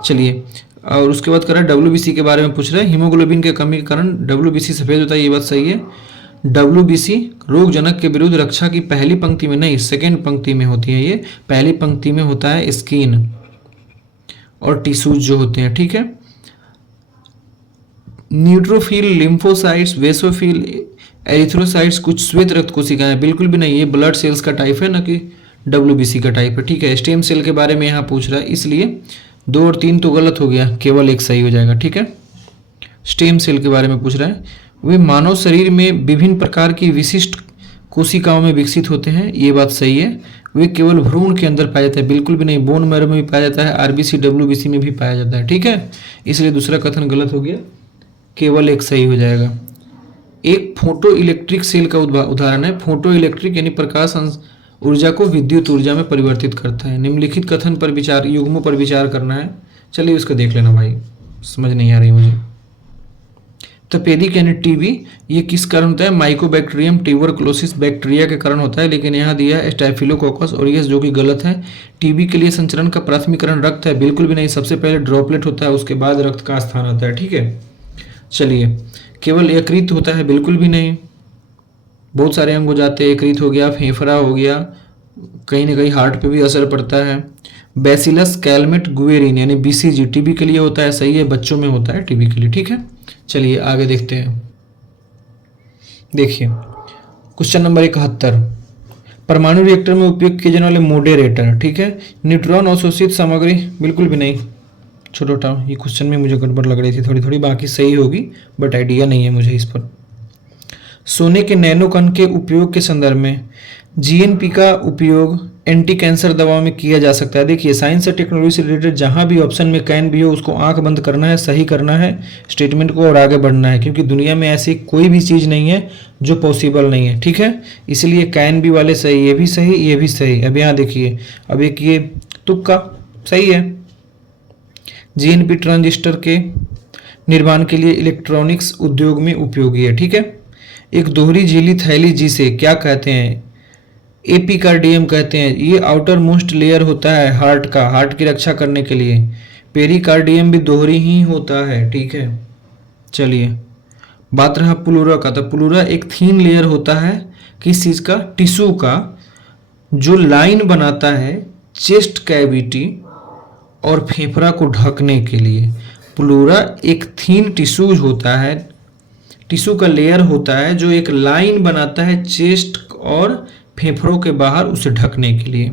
चलिए, और उसके बाद कर रहा है डब्ल्यूबीसी के बारे में पूछ रहा है। हीमोग्लोबिन के कमी के कारण डब्ल्यूबीसी सफ़ेद होता है, ये बात सही है। डब्ल्यूबीसी रोगजनक के विरुद्ध रक्षा की पहली पंक्ति में नहीं, सेकेंड पंक्ति में होती है। ये पहली पंक्ति में होता है स्किन और टिश्यूज जो होते हैं। ठीक है, न्यूट्रोफिल, लिम्फोसाइट्स, वेसोफिल, एरिथ्रोसाइट्स कुछ श्वेत रक्त कोशिकाएं, बिल्कुल भी नहीं, ये ब्लड सेल्स का टाइप है, ना कि डब्ल्यूबीसी का टाइप है। ठीक है, स्टेम सेल के बारे में यहाँ पूछ रहा है, इसलिए 2 और 3 तो गलत हो गया, केवल 1 सही हो जाएगा। ठीक है, स्टेम सेल के बारे में पूछ रहा है। वे मानव शरीर में विभिन्न प्रकार की विशिष्ट कोशिकाओं में विकसित होते हैं, ये बात सही है। वे केवल भ्रूण के अंदर पाया जाता है, बिल्कुल भी नहीं, बोन मैरो में भी पाया जाता है, आरबीसी डब्ल्यूबीसी में भी पाया जाता है। ठीक है, इसलिए दूसरा कथन गलत हो गया, केवल 1 सही हो जाएगा। एक फोटो इलेक्ट्रिक सेल का उदाहरण है। फोटो इलेक्ट्रिक यानी प्रकाश ऊर्जा को विद्युत ऊर्जा में परिवर्तित करता है। निम्नलिखित कथन पर विचार, युग्मों पर विचार करना है। चलिए उसको देख लेना भाई, समझ नहीं आ रही मुझे। तपेदिक यानी टीबी, ये किस कारण होता है? माइकोबैक्टीरियम ट्यूबरकुलोसिस बैक्टीरिया के कारण होता है, लेकिन यहाँ दिया है स्टैफिलोकोकस ऑरियस, जो कि गलत है। टीबी के लिए संचरण का प्राथमिकरण रक्त है, बिल्कुल भी नहीं, सबसे पहले ड्रॉपलेट होता है, उसके बाद रक्त का स्थान आता है। ठीक है, चलिए, केवल यकृत होता है, बिल्कुल भी नहीं, बहुत सारे अंग हो जाते हैं। यकृत हो गया, फेफड़ा हो गया, कहीं ना कहीं हार्ट पे भी असर पड़ता है। बैसिलस कैलमेट गुएरिन यानी बीसीजी टीबी के लिए होता है, सही है, बच्चों में होता है टीबी के लिए। ठीक है, चलिए आगे देखते हैं। देखिए क्वेश्चन नंबर 71, परमाणु रिएक्टर में उपयोग किए जाने वाले मॉडरेटर। ठीक है, न्यूट्रॉन अवशोषित सामग्री, बिल्कुल भी नहीं, छोटा, ये क्वेश्चन में मुझे गड़बड़ लग रही थी थोड़ी थोड़ी, बाकी सही होगी बट आइडिया नहीं है मुझे इस पर। सोने के नैनो कण के उपयोग के संदर्भ में जीएनपी का उपयोग एंटी कैंसर दवाओं में किया जा सकता है। देखिए, साइंस और टेक्नोलॉजी से रिलेटेड जहां भी ऑप्शन में कैन भी हो, उसको आंख बंद करना है, सही करना है स्टेटमेंट को और आगे बढ़ना है, क्योंकि दुनिया में ऐसी कोई भी चीज़ नहीं है जो पॉसिबल नहीं है। ठीक है, इसलिए कैन भी वाले सही, ये भी सही, ये भी सही। अब यहाँ देखिए, अब एक ये तुक्का सही है। जीएनपी ट्रांजिस्टर के निर्माण के लिए इलेक्ट्रॉनिक्स उद्योग में उपयोगी है। ठीक है, एक दोहरी झिल्ली थैली जिसे क्या कहते हैं? एपिकार्डियम कहते हैं। ये आउटर मोस्ट लेयर होता है हार्ट का, हार्ट की रक्षा करने के लिए। पेरिकार्डियम भी दोहरी ही होता है। ठीक है, चलिए बात रहा प्लूरा का, तो प्लूरा एक थीन लेयर होता है किस चीज़ का? टिश्यू का, जो लाइन बनाता है चेस्ट कैविटी और फेफड़ा को ढकने के लिए। प्लूरा एक थीन टिश्यू होता है, टिश्यू का लेयर होता है जो एक लाइन बनाता है चेस्ट और फेफड़ों के बाहर उसे ढकने के लिए।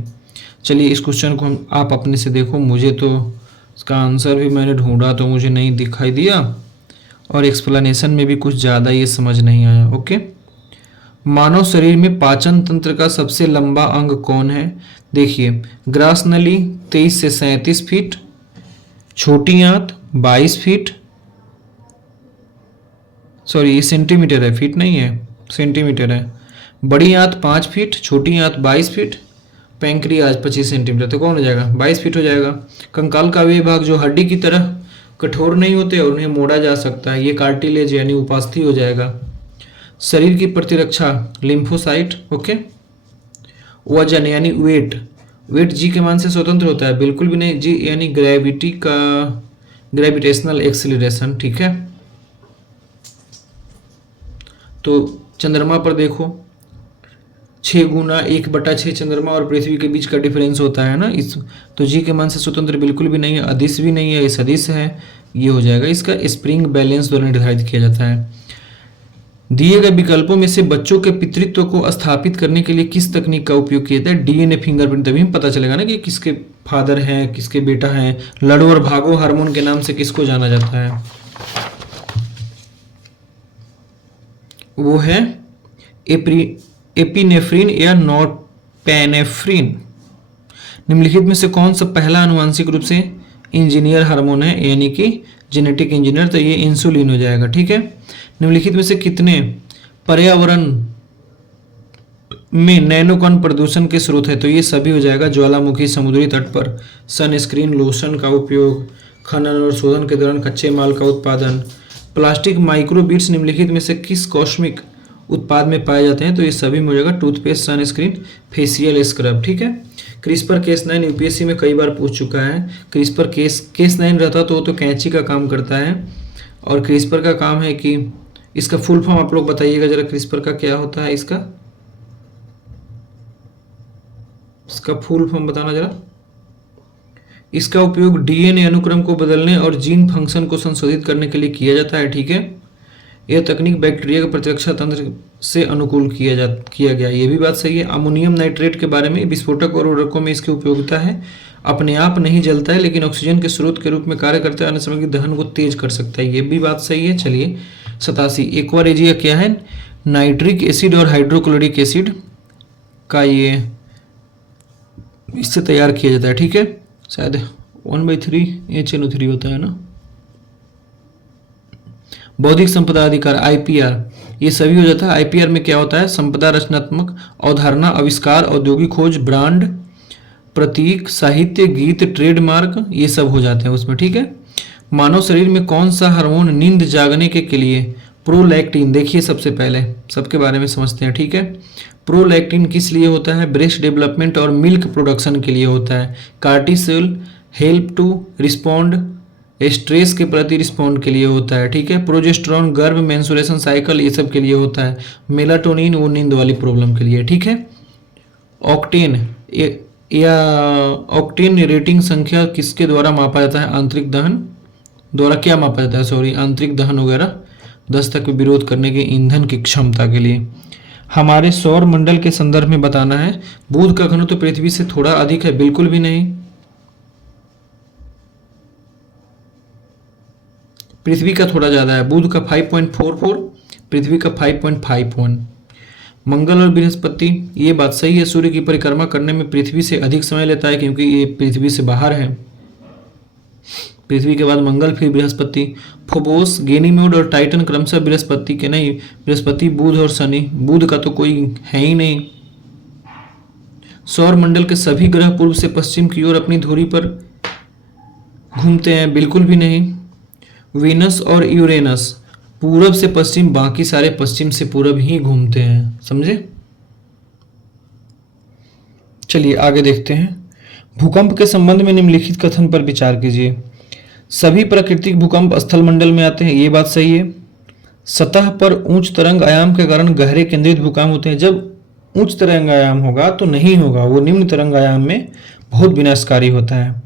चलिए इस क्वेश्चन को आप अपने से देखो, मुझे तो इसका आंसर भी मैंने ढूंढा तो मुझे नहीं दिखाई दिया, और एक्सप्लेनेशन में भी कुछ ज़्यादा ये समझ नहीं आया। ओके, मानव शरीर में पाचन तंत्र का सबसे लंबा अंग कौन है? देखिए, ग्रास नली 23 से 37 फीट, छोटी आंत 22 फीट, सॉरी ये सेंटीमीटर है, फीट नहीं है, सेंटीमीटर है। बड़ी आंत 5 फीट, छोटी आंत 22 फीट, पैंक्रियाज 25 सेंटीमीटर, तो कौन हो जाएगा? 22 फीट हो जाएगा। कंकाल का वे भाग जो हड्डी की तरह कठोर नहीं होते और उन्हें मोड़ा जा सकता है, ये कार्टिलेज यानी उपास्थि हो जाएगा। शरीर की प्रतिरक्षा लिम्फोसाइट। ओके, वजन यानी वेट, वेट जी के मान से स्वतंत्र होता है, बिल्कुल भी नहीं, जी यानी ग्रेविटी का ग्रेविटेशनल एक्सीलरेशन। ठीक है, तो चंद्रमा पर देखो 6 गुना 1/6 चंद्रमा और पृथ्वी के बीच का डिफरेंस होता है ना, इस तो जी के मान से स्वतंत्र बिल्कुल भी नहीं है, अदिश भी नहीं है, ये सदिश है, ये हो जाएगा। इसका स्प्रिंग बैलेंस द्वारा निर्धारित किया जाता है। दिए गए विकल्पों में से बच्चों के पितृत्व को स्थापित करने के लिए किस तकनीक का उपयोग किया जाता है? डीएनए फिंगरप्रिंट, तभी पता चलेगा ना कि किसके फादर हैं किसके बेटा हैं। लड़ो और भागो हार्मोन के नाम से किसको जाना जाता है? वो है एपिनेफ्रिन या नॉरपेनेफ्रिन। निम्नलिखित में से कौन सा पहला आनुवांशिक रूप से इंजीनियर हार्मोन है, यानी कि जेनेटिक इंजीनियर? तो ये इंसुलिन हो जाएगा। ठीक है। निम्नलिखित में से कितने पर्यावरण में नैनोकण प्रदूषण के स्रोत है? तो ये सभी हो जाएगा। ज्वालामुखी, समुद्री तट पर सनस्क्रीन लोशन का उपयोग, खनन और शोधन के दौरान कच्चे माल का उत्पादन, प्लास्टिक माइक्रोबीट्स निम्नलिखित में से किस कॉस्मिक उत्पाद में पाए जाते हैं? तो ये सभी में हो जाएगा टूथपेस्ट, सनस्क्रीन, फेशियल स्क्रब। ठीक है। क्रिस्पर केस9 यूपीएससी में कई बार पूछ चुका है। क्रिस्पर केस9 रहता तो वो तो कैंची का काम करता है, और क्रिस्पर का काम है कि इसका फुल फॉर्म आप लोग बताइएगा जरा, क्रिस्पर का क्या होता है? इसका फुल फॉर्म बताना जरा। इसका उपयोग डीएनए अनुक्रम को बदलने और जीन फंक्शन को संशोधित करने के लिए किया जाता है। ठीक है। यह तकनीक बैक्टीरिया के प्रतिरक्षा तंत्र से अनुकूल किया गया। ये भी बात सही है। अमोनियम नाइट्रेट के बारे में, विस्फोटक और उर्वरकों में इसकी उपयोगिता है। अपने आप नहीं जलता है, लेकिन ऑक्सीजन के स्रोत के रूप में कार्य करता है, अन्य सामग्री दहन को तेज कर सकता है। ये भी बात सही है। चलिए 87 एक्वारेजिया क्या है? नाइट्रिक एसिड और हाइड्रोक्लोरिक एसिड का ये इससे तैयार किया जाता है। ठीक है। शायद 1/3 HNO3 होता है ना। बौद्धिक संपदा अधिकार आईपीआर, ये सभी हो जाता है। आईपीआर में क्या होता है? संपदा, रचनात्मक अवधारणा, आविष्कार, औद्योगिक खोज, ब्रांड, प्रतीक, साहित्य, गीत, ट्रेडमार्क, ये सब हो जाते हैं उसमें। ठीक है। मानव शरीर में कौन सा हार्मोन नींद जागने के लिए? प्रोलैक्टिन। देखिए सबसे पहले सबके बारे में समझते हैं। ठीक है। प्रोलैक्टिन किस लिए होता है? ब्रेस्ट डेवलपमेंट और मिल्क प्रोडक्शन के लिए होता है। Cortisol help to respond, stress के प्रति रिस्पॉन्ड के लिए होता है। ठीक है। प्रोजेस्टेरॉन गर्भ, मेंस्ट्रुएशन साइकिल, ये सब के लिए होता है। मेलाटोनिन वो नींद वाली प्रॉब्लम के लिए। ठीक है। ऑक्टेन या ऑक्टेन रेटिंग संख्या किसके द्वारा मापा जाता है? आंतरिक दहन द्वारा क्या मापा जाता है? सॉरी, आंतरिक दहन वगैरह दस्तक के विरोध करने के ईंधन की क्षमता के लिए। हमारे सौर मंडल के संदर्भ में बताना है। बुध का घनत्व तो पृथ्वी से थोड़ा अधिक है, बिल्कुल भी नहीं। पृथ्वी का थोड़ा ज्यादा है। बुध का 5.44, पृथ्वी का 5.51। मंगल और बृहस्पति, ये बात सही है। सूर्य की परिक्रमा करने में पृथ्वी से अधिक समय लेता है, क्योंकि ये पृथ्वी से बाहर है। पृथ्वी के बाद मंगल, फिर बृहस्पति। फोबोस, गेनीमेड और टाइटन क्रमशः बृहस्पति के नहीं, बृहस्पति, बुध और शनि। बुध का तो कोई है ही नहीं। सौर मंडल के सभी ग्रह पूर्व से पश्चिम की ओर अपनी धुरी पर घूमते हैं, बिल्कुल भी नहीं। वीनस और यूरेनस पूरब से पश्चिम, बाकी सारे पश्चिम से पूरब ही घूमते हैं। समझे? चलिए आगे देखते हैं। भूकंप के संबंध में निम्नलिखित कथन पर विचार कीजिए। सभी प्राकृतिक भूकंप स्थल मंडल में आते हैं, ये बात सही है। सतह पर उच्च तरंग आयाम के कारण गहरे केंद्रित भूकंप होते हैं। जब उच्च तरंग आयाम होगा तो नहीं होगा, वो निम्न तरंग आयाम में बहुत विनाशकारी होता है।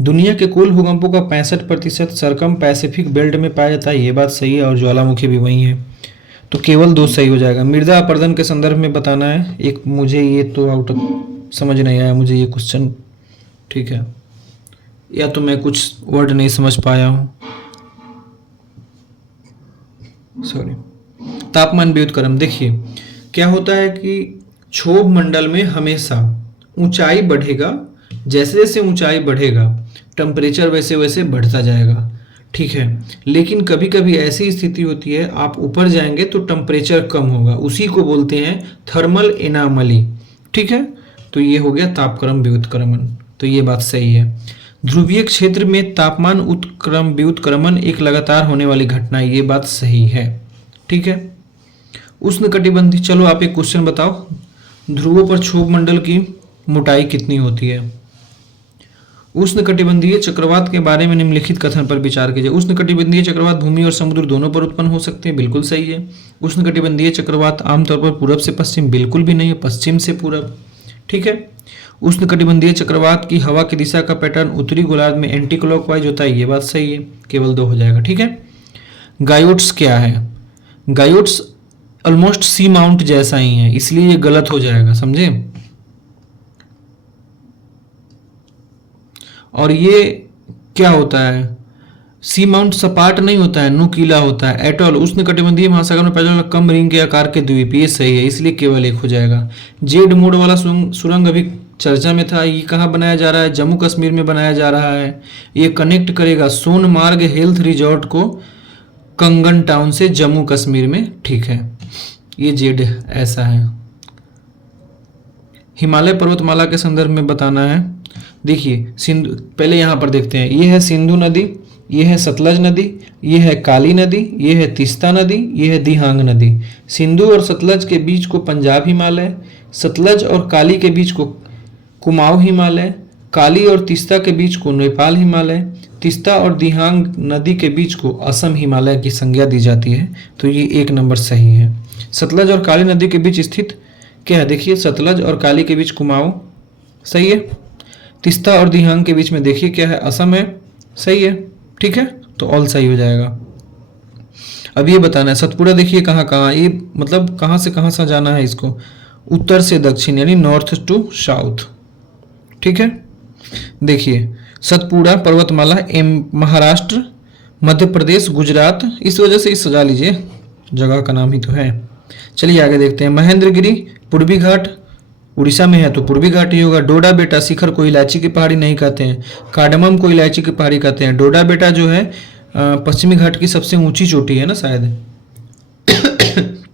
दुनिया के कुल भूकंपों का 65% सरकम पैसिफिक बेल्ट में पाया जाता है, ये बात सही है। और ज्वालामुखी भी वही है, तो केवल 2 सही हो जाएगा। मृदा अपर्दन के संदर्भ में बताना है एक। मुझे ये तो आउट समझ नहीं आया मुझे ये क्वेश्चन। ठीक है, या तो मैं कुछ वर्ड नहीं समझ पाया हूँ, सॉरी। तापमान व्युत्क्रम, देखिए क्या होता है कि क्षोभ मंडल में हमेशा ऊंचाई बढ़ेगा, जैसे जैसे ऊंचाई बढ़ेगा टेम्परेचर वैसे वैसे बढ़ता जाएगा। ठीक है, लेकिन कभी कभी ऐसी स्थिति होती है आप ऊपर जाएंगे तो टेम्परेचर कम होगा, उसी को बोलते हैं थर्मल एनामली। ठीक है, तो ये हो गया तापक्रम व्युत्क्रमण, तो ये बात सही है। ध्रुवीय क्षेत्र में तापमान उत्क्रम व्युत्क्रमण एक लगातार होने वाली घटना है, ये बात सही है। ठीक है, उष्णकटिबंधीय, चलो आप एक क्वेश्चन बताओ, ध्रुवों पर क्षोभ मंडल की मोटाई कितनी होती है? उष्णकटिबंधीय चक्रवात के बारे में निम्नलिखित कथन पर विचार कीजिए। उष्णकटिबंधीय चक्रवात भूमि और समुद्र दोनों पर उत्पन्न हो सकते हैं, बिल्कुल सही है। उष्णकटिबंधीय चक्रवात आमतौर पर पूरब से पश्चिम, बिल्कुल भी नहीं है, पश्चिम से पूरब। ठीक है, उष्णकटिबंधीय चक्रवात की हवा की दिशा का पैटर्न उत्तरी गोलार्ध में एंटी क्लॉकवाइज होता है, ये बात सही है, केवल 2 हो जाएगा। ठीक है, गायोट्स क्या है? गायोट्स ऑलमोस्ट सी माउंट जैसा ही है, इसलिए ये गलत हो जाएगा, समझे? और ये क्या होता है? सी माउंट सपाट नहीं होता है, नुकीला होता है। एटॉल उष्णकटिबंधीय महासागर में पाया जाने वाला कम रिंग के आकार के द्वीप, ये सही है, इसलिए केवल 1 हो जाएगा। जेड मोड वाला सुरंग अभी चर्चा में था। ये कहाँ बनाया जा रहा है? जम्मू कश्मीर में बनाया जा रहा है। ये कनेक्ट करेगा सोनमार्ग हेल्थ रिजॉर्ट को कंगन टाउन से जम्मू कश्मीर में, ठीक है। ये जेड ऐसा है। हिमालय पर्वतमाला के संदर्भ में बताना है। देखिए सिंधु, पहले यहाँ पर देखते हैं। ये है सिंधु नदी, ये है सतलज नदी, ये है काली नदी, ये है तीस्ता नदी, ये है दिहांग नदी। सिंधु और सतलज के बीच को पंजाब हिमालय, सतलज और काली के बीच को कुमाऊं हिमालय, काली और तीस्ता के बीच को नेपाल हिमालय, तीस्ता और दिहांग नदी के बीच को असम हिमालय की संज्ञा दी जाती है। तो ये 1 नंबर सही है। सतलज और काली नदी के बीच स्थित क्या है? देखिए सतलज और काली के बीच कुमाऊं, सही है। तीस्ता और दिहांग के बीच में देखिए क्या है? असम है, सही है, ठीक है। तो ऑल सही हो जाएगा। अब ये बताना है सतपुड़ा, देखिए कहाँ कहाँ, ये मतलब कहाँ से जाना है इसको? उत्तर से दक्षिण, यानी नॉर्थ टू साउथ, ठीक है। देखिए सतपुड़ा पर्वतमाला महाराष्ट्र, मध्य प्रदेश, गुजरात, इस वजह से इस सजा लीजिए, जगह का नाम ही तो है। चलिए आगे देखते हैं। महेंद्रगिरी पूर्वी घाट, उड़ीसा में है तो पूर्वी घाट ही होगा। डोडा बेटा शिखर को इलायची की पहाड़ी नहीं कहते हैं, कार्डमम को इलायची की पहाड़ी कहते हैं। डोडा बेटा जो है पश्चिमी घाट की सबसे ऊंची चोटी है ना शायद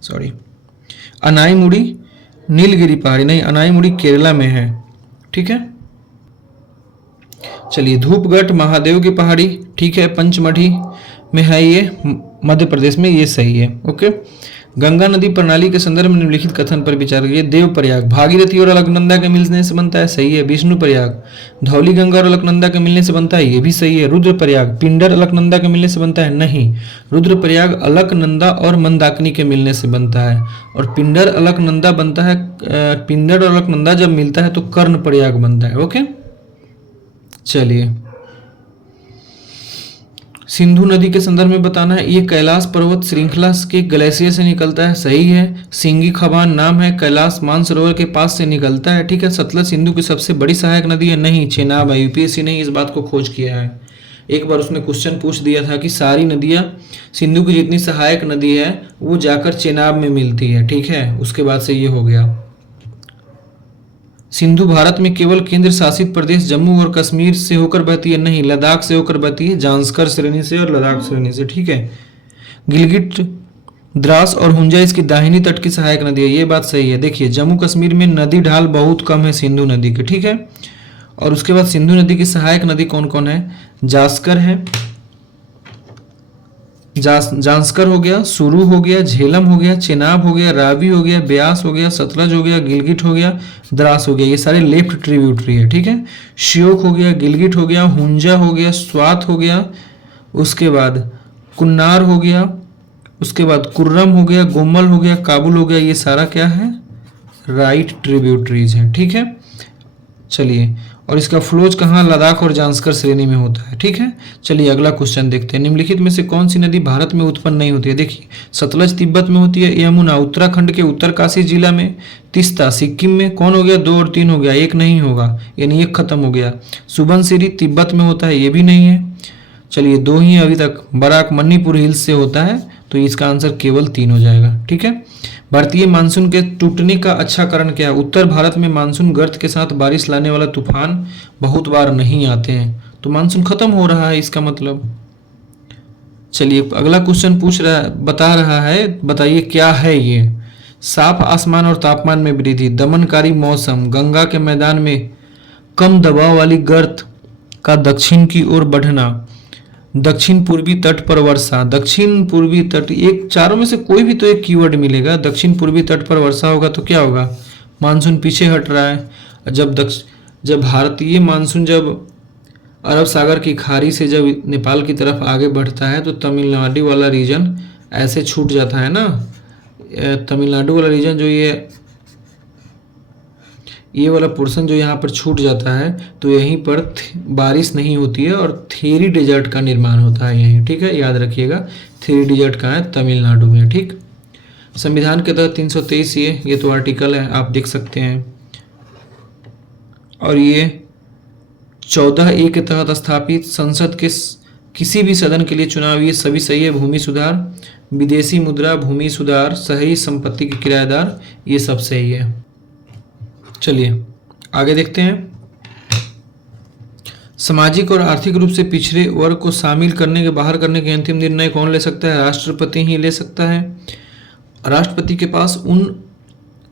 सॉरी। अनाईमुड़ी नीलगिरी पहाड़ी नहीं, अनाईमुड़ी केरला में है, ठीक है। चलिए धूपगढ़ महादेव की पहाड़ी, ठीक है, पंचमढ़ी में है, ये मध्य प्रदेश में, ये सही है, ओके। गंगा नदी प्रणाली के संदर्भ में निम्नलिखित कथन पर विचार करिए। देव प्रयाग भागीरथी और अलकनंदा के मिलने से बनता है, सही है। विष्णु प्रयाग धौली गंगा और अलकनंदा के मिलने से बनता है, ये भी सही है। रुद्र प्रयाग पिंडर अलकनंदा के मिलने से बनता है, नहीं। रुद्र प्रयाग अलकनंदा और मंदाकिनी के मिलने से बनता है, और पिंडर अलकनंदा बनता है, पिंडर और अलकनंदा जब मिलता है तो कर्ण प्रयाग बनता है, ओके। चलिए सिंधु नदी के संदर्भ में बताना है। ये कैलाश पर्वत श्रृंखला के ग्लेशियर से निकलता है, सही है। सिंगी खबान नाम है, कैलाश मानसरोवर के पास से निकलता है, ठीक है। सतलज सिंधु की सबसे बड़ी सहायक नदी है, नहीं। चेनाब है। यूपीएससी ने इस बात को खोज किया है। एक बार उसने क्वेश्चन पूछ दिया था कि सारी नदियां सिंधु की जितनी सहायक नदी है वो जाकर चेनाब में मिलती है, ठीक है। उसके बाद से ये हो गया। सिंधु भारत में केवल केंद्र शासित प्रदेश जम्मू और कश्मीर से होकर बहती है, नहीं। लद्दाख से होकर बहती है, जांस्कर श्रेणी से और लद्दाख श्रेणी से, ठीक है। गिलगिट द्रास और हुंजा इसकी दाहिनी तट की सहायक नदी है, ये बात सही है। देखिए जम्मू कश्मीर में नदी ढाल बहुत कम है सिंधु नदी की, ठीक है। और उसके बाद सिंधु नदी की सहायक नदी कौन कौन है? जास्कर है, जांस्कर हो गया, सुरू हो गया, झेलम हो गया, चेनाब हो गया, रावी हो गया, ब्यास हो गया, सतलज हो गया, गिलगिट हो गया, द्रास हो गया। ये सारे लेफ्ट ट्रिब्यूटरी है, ठीक है। श्योक हो गया, गिलगिट हो गया, हुंजा हो गया, स्वात हो गया, उसके बाद कुन्नार हो गया, उसके बाद कुर्रम हो गया, गोमल हो गया, काबुल हो गया। ये सारा क्या है? राइट ट्रिब्यूटरीज है, ठीक है। चलिए और इसका फ्लोज कहाँ? लद्दाख और जांस्कर श्रेणी में होता है, ठीक है। चलिए अगला क्वेश्चन देखते हैं। निम्नलिखित में से कौन सी नदी भारत में उत्पन्न नहीं होती है? देखिए सतलज तिब्बत में होती है, यमुना उत्तराखंड के उत्तरकाशी जिला में, तीस्ता सिक्किम में। कौन हो गया? 2 और 3 हो गया, एक नहीं होगा, यानी एक खत्म हो गया। सुबनसिरी तिब्बत में होता है, ये भी नहीं है। चलिए 2 ही अभी तक। बराक मणिपुर हिल्स से होता है, तो इसका आंसर केवल 3 हो जाएगा, ठीक है। भारतीय मानसून के टूटने का अच्छा कारण क्या है? उत्तर भारत में मानसून गर्त के साथ बारिश लाने वाला तूफान बहुत बार नहीं आते हैं, तो मानसून खत्म हो रहा है इसका मतलब। चलिए अगला क्वेश्चन बता रहा है, बताइए क्या है ये? साफ आसमान और तापमान में वृद्धि, दमनकारी मौसम, गंगा के मैदान में कम दबाव वाली गर्त का दक्षिण की ओर बढ़ना, दक्षिण पूर्वी तट पर वर्षा। दक्षिण पूर्वी तट, एक चारों में से कोई भी तो एक कीवर्ड मिलेगा। दक्षिण पूर्वी तट पर वर्षा होगा तो क्या होगा? मानसून पीछे हट रहा है। जब भारतीय मानसून जब अरब सागर की खाड़ी से जब नेपाल की तरफ आगे बढ़ता है तो तमिलनाडु वाला रीजन ऐसे छूट जाता है ना। तमिलनाडु वाला रीजन जो ये वाला पोर्शन जो यहाँ पर छूट जाता है तो यहीं पर बारिश नहीं होती है और थेरी डेजर्ट का निर्माण होता है यहीं, ठीक है। याद रखिएगा थेरी डेजर्ट कहाँ है? तमिलनाडु में, ठीक। संविधान के तहत 323 ये तो आर्टिकल है, आप देख सकते हैं। और ये 14A के तहत स्थापित संसद के किसी भी सदन के लिए चुनाव, ये सभी सही है। भूमि सुधार, विदेशी मुद्रा, भूमि सुधार, सही संपत्ति के किराएदार, ये सब सही है। चलिए आगे देखते हैं। सामाजिक और आर्थिक रूप से पिछड़े वर्ग को शामिल करने के बाहर करने के अंतिम निर्णय कौन ले सकता है? राष्ट्रपति ही ले सकता है। राष्ट्रपति के पास उन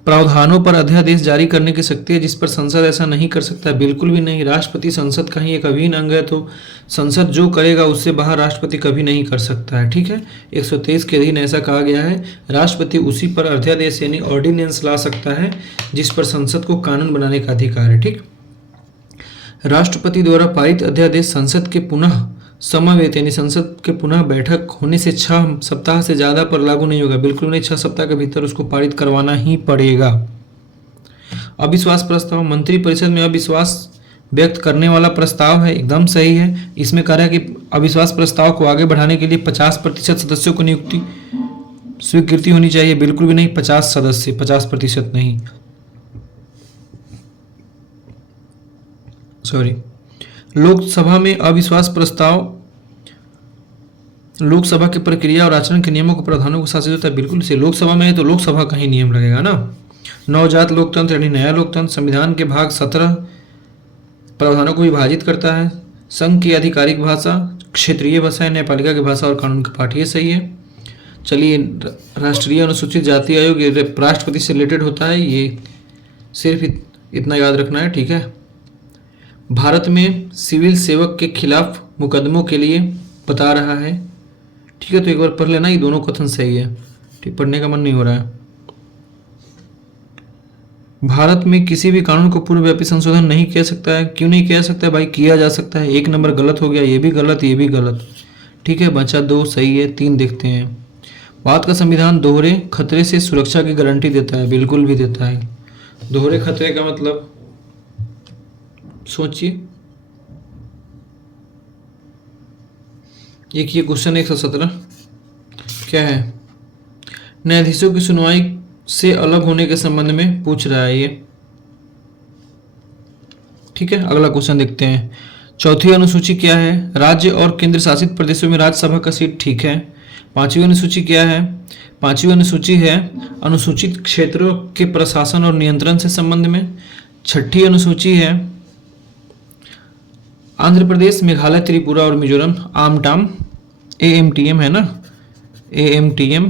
प्रावधानों पर अध्यादेश जारी करने की शक्ति है जिस पर संसद ऐसा नहीं कर सकता, बिल्कुल भी नहीं। राष्ट्रपति संसद का ही एक अभिन्न अंग है, तो संसद जो करेगा उससे बाहर राष्ट्रपति कभी नहीं कर सकता है। ठीक है, 123 के अधीन ऐसा कहा गया है। राष्ट्रपति उसी पर अध्यादेश यानी ऑर्डिनेंस ला सकता है जिस पर संसद को कानून बनाने का अधिकार है। ठीक, राष्ट्रपति द्वारा पारित अध्यादेश संसद के पुनः समवेत यानी संसद के पुनः बैठक होने से 6 सप्ताह से ज़्यादा पर लागू नहीं होगा, बिल्कुल नहीं। 6 सप्ताह के भीतर उसको पारित करवाना ही पड़ेगा। अविश्वास प्रस्ताव, मंत्रिपरिषद में अविश्वास व्यक्त करने वाला प्रस्ताव है, एकदम सही है। इसमें कह रहा है कि अविश्वास प्रस्ताव को आगे बढ़ाने के लिए 50% सदस्यों को नियुक्ति स्वीकृति होनी चाहिए, बिल्कुल भी नहीं। 50 सदस्य, 50% नहीं, सॉरी। लोकसभा में अविश्वास प्रस्ताव लोकसभा की प्रक्रिया और आचरण के नियमों को प्रावधानों को शासित होता है, बिल्कुल से। लोकसभा में है तो लोकसभा का ही नियम लगेगा ना। नवजात लोकतंत्र यानी नया लोकतंत्र संविधान के भाग 17 प्रावधानों को विभाजित करता है। संघ की आधिकारिक भाषा क्षेत्रीय भाषा है, न्यायपालिका की भाषा और कानून का पाठ, ये सही है। चलिए, राष्ट्रीय अनुसूचित जाति आयोग ये राष्ट्रपति से रिलेटेड होता है, ये सिर्फ इतना याद रखना है। ठीक है, भारत में सिविल सेवक के खिलाफ मुकदमों के लिए बता रहा है। ठीक है, तो एक बार पढ़ लेना, ये दोनों कथन सही है। ठीक, पढ़ने का मन नहीं हो रहा है। भारत में किसी भी कानून को पूर्वव्यापी संशोधन नहीं किया सकता है। क्यों नहीं किया सकता है भाई? किया जा सकता है। 1 नंबर गलत हो गया, ये भी गलत, ये भी गलत। ठीक है, बचा 2 सही है। 3 देखते हैं। भारत का संविधान दोहरे खतरे से सुरक्षा की गारंटी देता है, बिल्कुल भी देता है। दोहरे खतरे का मतलब सोचिए। एक ये क्वेश्चन 117 क्या है? न्यायाधीशों की सुनवाई से अलग होने के संबंध में पूछ रहा है ये। ठीक है, अगला क्वेश्चन देखते हैं। चौथी अनुसूची क्या है? राज्य और केंद्र शासित प्रदेशों में राज्यसभा का सीट। ठीक है। 5वीं अनुसूची क्या है? 5वीं अनुसूची है अनुसूचित क्षेत्रों के प्रशासन और नियंत्रण से संबंध में। 6ठी अनुसूची है आंध्र प्रदेश, मेघालय, त्रिपुरा और मिजोरम आमटाम AMTM है ना, AMTM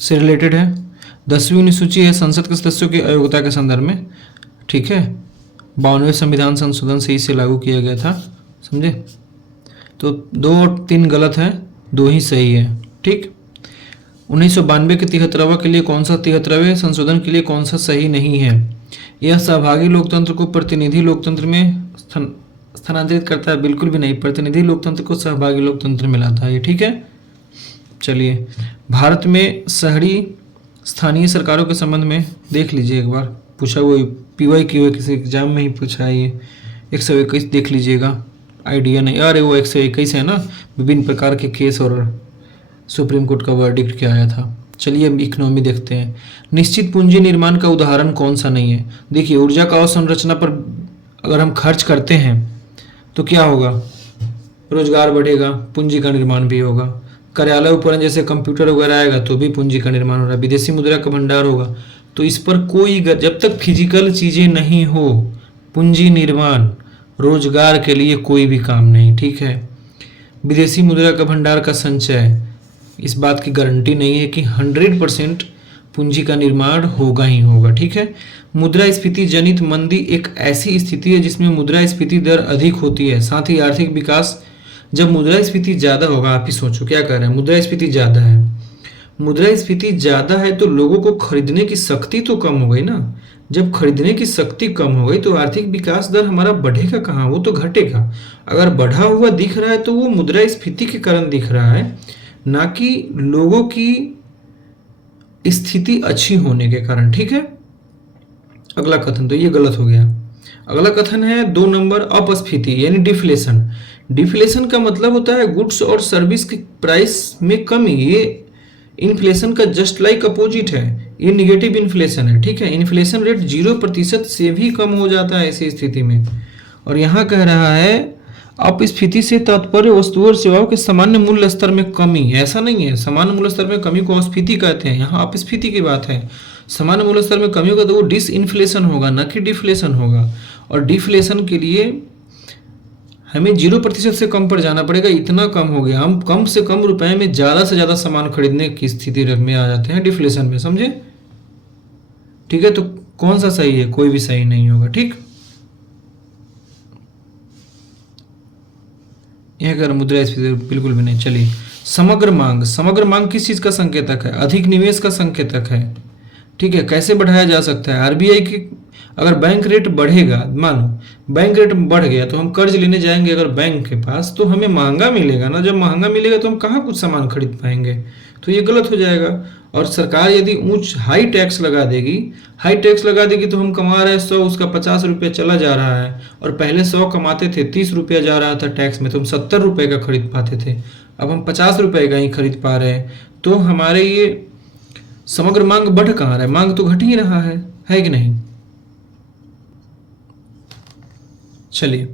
से रिलेटेड है। 10वीं अनुसूची है संसद के सदस्यों की अयोग्यता के संदर्भ में। ठीक है, 52वें संविधान संशोधन से इसे लागू किया गया था, समझे। तो 2 और 3 गलत है, 2 ही सही है। ठीक, 1992 के 73वां के लिए कौन सा 73वें संशोधन के लिए कौन सा सही नहीं है? यह सहभागी लोकतंत्र को प्रतिनिधि लोकतंत्र में स्थानांतरित करता है, बिल्कुल भी नहीं। प्रतिनिधि लोकतंत्र को सहभागी लोकतंत्र में लाता है ये। ठीक है, चलिए। भारत में शहरी स्थानीय सरकारों के संबंध में देख लीजिए एक बार, पूछा हुआ PYQ किसी एग्जाम में ही पूछा है ये। 121 देख लीजिएगा, आइडिया नहीं। अरे वो 121 है ना, विभिन्न प्रकार के केस और सुप्रीम कोर्ट का वर्डिक्ट क्या आया था। चलिए अब इकोनॉमी देखते हैं। निश्चित पूंजी निर्माण का उदाहरण कौन सा नहीं है? देखिए, ऊर्जा का अवसंरचना पर अगर हम खर्च करते हैं तो क्या होगा? रोजगार बढ़ेगा, पूंजी का निर्माण भी होगा। कार्यालय उपकरण जैसे कंप्यूटर वगैरह आएगा तो भी पूंजी का निर्माण हो रहा है। विदेशी मुद्रा का भंडार होगा, तो इस पर कोई जब तक फिजिकल चीज़ें नहीं हो, पूंजी निर्माण रोजगार के लिए कोई भी काम नहीं। ठीक है, विदेशी मुद्रा का भंडार का संचय, इस बात की गारंटी नहीं है कि 100% पूंजी का निर्माण होगा ही होगा। ठीक है, मुद्रास्फीति जनित मंदी एक ऐसी स्थिति है जिसमें मुद्रास्फीति दर अधिक होती है, साथ ही आर्थिक विकास। जब मुद्रास्फीति ज़्यादा होगा, आप ही सोचो क्या कर रहे हैं, मुद्रास्फीति ज़्यादा है, मुद्रास्फीति ज़्यादा है तो लोगों को खरीदने की शक्ति तो कम हो गई ना। जब खरीदने की शक्ति कम हो गई तो आर्थिक विकास दर हमारा बढ़ेगा कहाँ? वो तो घटेगा। अगर बढ़ा हुआ दिख रहा है तो वो मुद्रास्फीति के कारण दिख रहा है, ना कि लोगों की स्थिति अच्छी होने के कारण। ठीक है, अगला कथन तो ये गलत हो गया। अगला कथन है 2 नंबर, अपस्फीति यानी डिफ्लेशन। डिफ्लेशन का मतलब होता है गुड्स और सर्विस की प्राइस में कमी। ये इन्फ्लेशन का जस्ट लाइक अपोजिट है, ये निगेटिव इन्फ्लेशन है। ठीक है, इन्फ्लेशन रेट 0% से भी कम हो जाता है ऐसी स्थिति में। और यहाँ कह रहा है अपस्फीति से तात्पर्य वस्तुओं और सेवाओं के सामान्य मूल्य स्तर में कमी। ऐसा नहीं है, सामान्य मूल्य स्तर में कमी को अस्फीति कहते हैं, यहाँ अपस्फीति की बात है। सामान्य मूल्य स्तर में कमी होगा तो वो डिसइन्फ्लेशन होगा, ना कि डिफ्लेशन होगा। और डिफ्लेशन के लिए हमें 0% से कम पर जाना पड़ेगा। इतना कम हो गया, हम कम से कम रुपए में ज़्यादा से ज़्यादा सामान खरीदने की स्थिति में आ जाते हैं डिफ्लेशन में, समझे? ठीक है, तो कौन सा सही है? कोई भी सही नहीं होगा। ठीक, यह अगर मुद्रास्फीति बिल्कुल भी नहीं। चलिए, समग्र मांग। समग्र मांग किस चीज़ का संकेतक है? अधिक निवेश का संकेतक है। ठीक है, कैसे बढ़ाया जा सकता है? आरबीआई की अगर बैंक रेट बढ़ेगा, मानो बैंक रेट बढ़ गया तो हम कर्ज लेने जाएंगे अगर बैंक के पास, तो हमें महंगा मिलेगा ना। जब महंगा मिलेगा तो हम कहाँ कुछ सामान खरीद पाएंगे, तो ये गलत हो जाएगा। और सरकार यदि हाई टैक्स लगा देगी तो हम कमा रहे हैं 100, उसका 50 रुपये चला जा रहा है, और पहले 100 कमाते थे, 30 रुपया जा रहा था टैक्स में, तो हम 70 रुपये का खरीद पाते थे, अब हम 50 रुपये का ही खरीद पा रहे हैं। तो हमारे ये समग्र मांग बढ़ कहाँ रहा है? मांग तो घट ही रहा है कि नहीं? चलिए,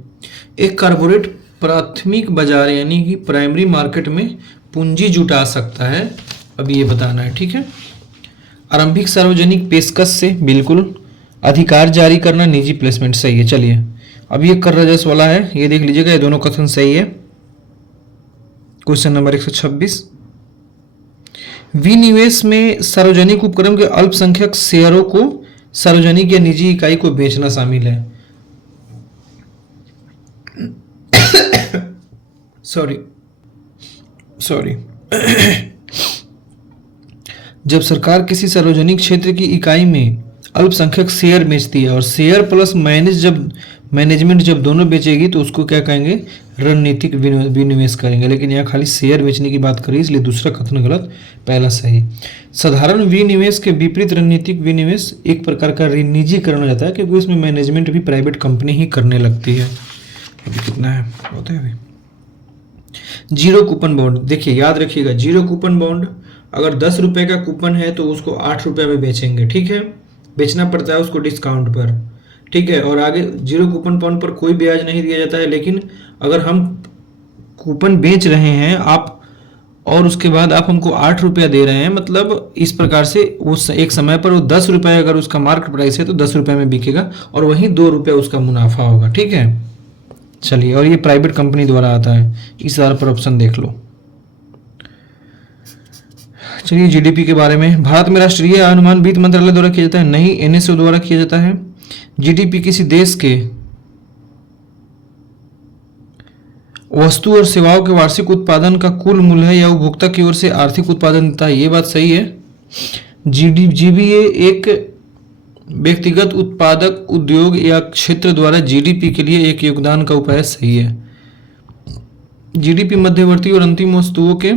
एक कारपोरेट प्राथमिक बाजार यानी कि प्राइमरी मार्केट में पूंजी जुटा सकता है, अब ये बताना है। ठीक है, आरंभिक सार्वजनिक पेशकश से, बिल्कुल। अधिकार जारी करना, निजी प्लेसमेंट, सही है। चलिए, अब ये कर राजस्व वाला है, ये देख लीजिएगा, ये दोनों कथन सही है। क्वेश्चन नंबर 126, विनिवेश में सार्वजनिक उपक्रम के अल्पसंख्यक शेयरों को सार्वजनिक या निजी इकाई को बेचना शामिल है। सॉरी जब सरकार किसी सार्वजनिक क्षेत्र की इकाई में अल्पसंख्यक शेयर बेचती है, और शेयर प्लस मैनेजमेंट जब दोनों बेचेगी तो उसको क्या कहेंगे? रणनीतिक विनिवेश करेंगे। लेकिन यहाँ खाली शेयर बेचने की बात करी, इसलिए दूसरा कथन गलत, पहला सही। साधारण विनिवेश के विपरीत रणनीतिक विनिवेश एक प्रकार का निजीकरण हो जाता है, क्योंकि उसमें मैनेजमेंट भी प्राइवेट कंपनी ही करने लगती है। अभी कितना है? होता है अभी। जीरो कूपन बॉन्ड, देखिए याद रखिएगा, जीरो कूपन बॉन्ड अगर 10 रुपये का कूपन है तो उसको 8 रुपये में बेचेंगे। ठीक है, बेचना पड़ता है उसको डिस्काउंट पर। ठीक है, और आगे जीरो कूपन बॉन्ड पर कोई ब्याज नहीं दिया जाता है। लेकिन अगर हम कूपन बेच रहे हैं आप, और उसके बाद आप हमको 8 रुपया दे रहे हैं, मतलब इस प्रकार से उस एक समय पर वो 10 रुपये अगर उसका मार्केट प्राइस है तो 10 रुपये में बिकेगा, और वहीं 2 रुपये उसका मुनाफा होगा। ठीक है, चलिए, और ये प्राइवेट कंपनी द्वारा आता है, इस आधार पर ऑप्शन देख लो। चलिए, जीडीपी के बारे में, भारत में राष्ट्रीय अनुमान वित्त मंत्रालय द्वारा किया जाता है, नहीं एनएसओ द्वारा किया जाता है। जीडीपी किसी देश के वस्तु और सेवाओं के वार्षिक उत्पादन का कुल मूल्य है या उपभोक्ता की ओर से आर्थिक उत्पादन देता है, ये बात सही है। जीबीए एक व्यक्तिगत उत्पादक उद्योग या क्षेत्र द्वारा जीडीपी के लिए एक योगदान का उपाय, सही है। जीडीपी मध्यवर्ती और अंतिम वस्तुओं के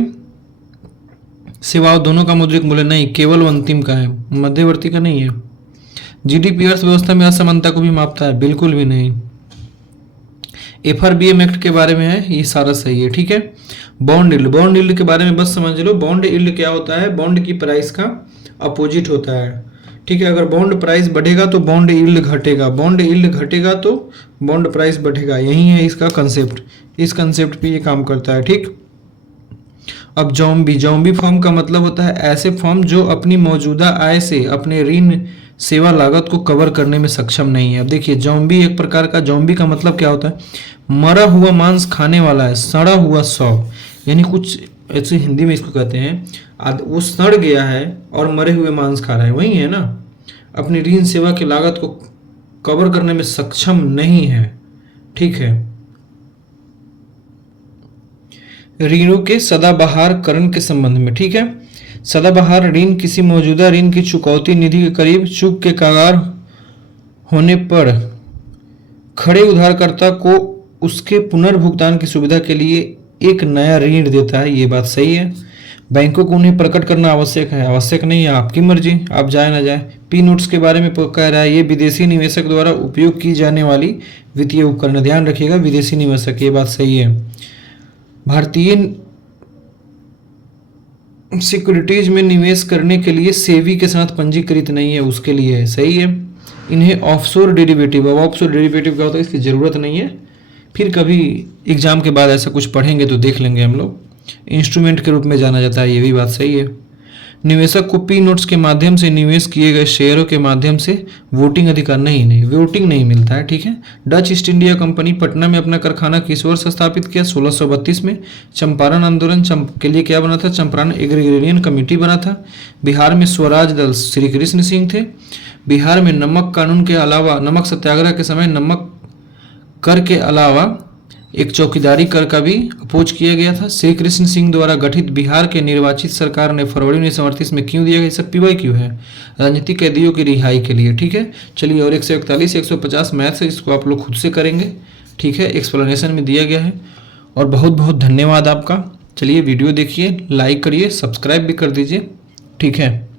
सेवाओं दोनों का मौद्रिक मूल्य, नहीं, केवल अंतिम का है, मध्यवर्ती का नहीं है। जीडीपी अर्थव्यवस्था में असमानता को भी मापता है, बिल्कुल भी नहीं। एफआरबीएम एक्ट के बारे में है, ये सारा सही है। ठीक है, बॉन्ड यील्ड के बारे में बस समझ लो। बॉन्ड यील्ड क्या होता है? बॉन्ड की प्राइस का अपोजिट होता है। ठीक है, अगर बॉन्ड प्राइस बढ़ेगा तो बॉन्ड यील्ड घटेगा, बॉन्ड यील्ड घटेगा तो बॉन्ड प्राइस बढ़ेगा, यही है इसका कंसेप्ट। इस कंसेप्ट पे ये काम करता है। ठीक, अब जॉम्बी फर्म का मतलब होता है ऐसे फर्म जो अपनी मौजूदा आय से अपने ऋण सेवा लागत को कवर करने में सक्षम नहीं है। अब देखिए, जॉम्बी एक प्रकार का, जॉम्बी का मतलब क्या होता है? मरा हुआ मांस खाने वाला है, सड़ा हुआ शव, यानी कुछ ऐसे हिंदी में इसको कहते हैं, वो सड़ गया है और मरे हुए मांस खा रहा है, वही है ना। अपनी ऋण सेवा की लागत को कवर करने में सक्षम नहीं है। ठीक है, ऋणों के सदाबहारकरण के संबंध में। ठीक है, सदाबहार ऋण किसी मौजूदा ऋण की चुकौती निधि के करीब चूक के कगार होने पर खड़े उधारकर्ता को उसके पुनर्भुगतान की सुविधा के लिए एक नया ऋण देता है, ये बात सही है। बैंकों को उन्हें प्रकट करना आवश्यक है, आवश्यक नहीं है, आपकी मर्जी, आप जाए ना जाए। पी नोट्स के बारे में कह रहा है, ये विदेशी निवेशक द्वारा उपयोग की जाने वाली वित्तीय उपकरण, ध्यान रखिएगा, विदेशी निवेशक, ये बात सही है। भारतीय सिक्योरिटीज में निवेश करने के लिए सेबी के साथ पंजीकृत नहीं है, उसके लिए है, सही है। इन्हें ऑफशोर डेरिवेटिव, अब ऑफशोर डेरिवेटिव क्या होता है इसकी ज़रूरत नहीं है, फिर कभी एग्जाम के बाद ऐसा कुछ पढ़ेंगे तो देख लेंगे हम लोग। इंस्ट्रूमेंट के रूप में जाना जाता है, ये भी बात सही है। निवेशक को पी नोट्स के माध्यम से निवेश किए गए शेयरों के माध्यम से वोटिंग अधिकार नहीं वोटिंग नहीं मिलता है। ठीक है। Dutch east India company Patna में अपना कारखाना किस वर्ष स्थापित किया? 1632 में। चंपारण आंदोलन के लिए क्या बना था? चंपारण एग्रीगेरियन कमेटी बना था। बिहार में स्वराज दल श्री कृष्ण सिंह थे। बिहार में नमक कानून के अलावा नमक सत्याग्रह के समय नमक कर के अलावा एक चौकीदारी कर का भी अपोज किया गया था। श्री कृष्ण सिंह द्वारा गठित बिहार के निर्वाचित सरकार ने फरवरी 1938 में क्यों दिया गया? सब पीवाई क्यों है? राजनीतिक कैदियों की रिहाई के लिए। ठीक है। चलिए, और 141 150 मैथ्स है, इसको आप लोग खुद से करेंगे। ठीक है, एक्सप्लेनेशन में दिया गया है। और बहुत बहुत धन्यवाद आपका। चलिए वीडियो देखिए, लाइक करिए, सब्सक्राइब भी कर दीजिए। ठीक है।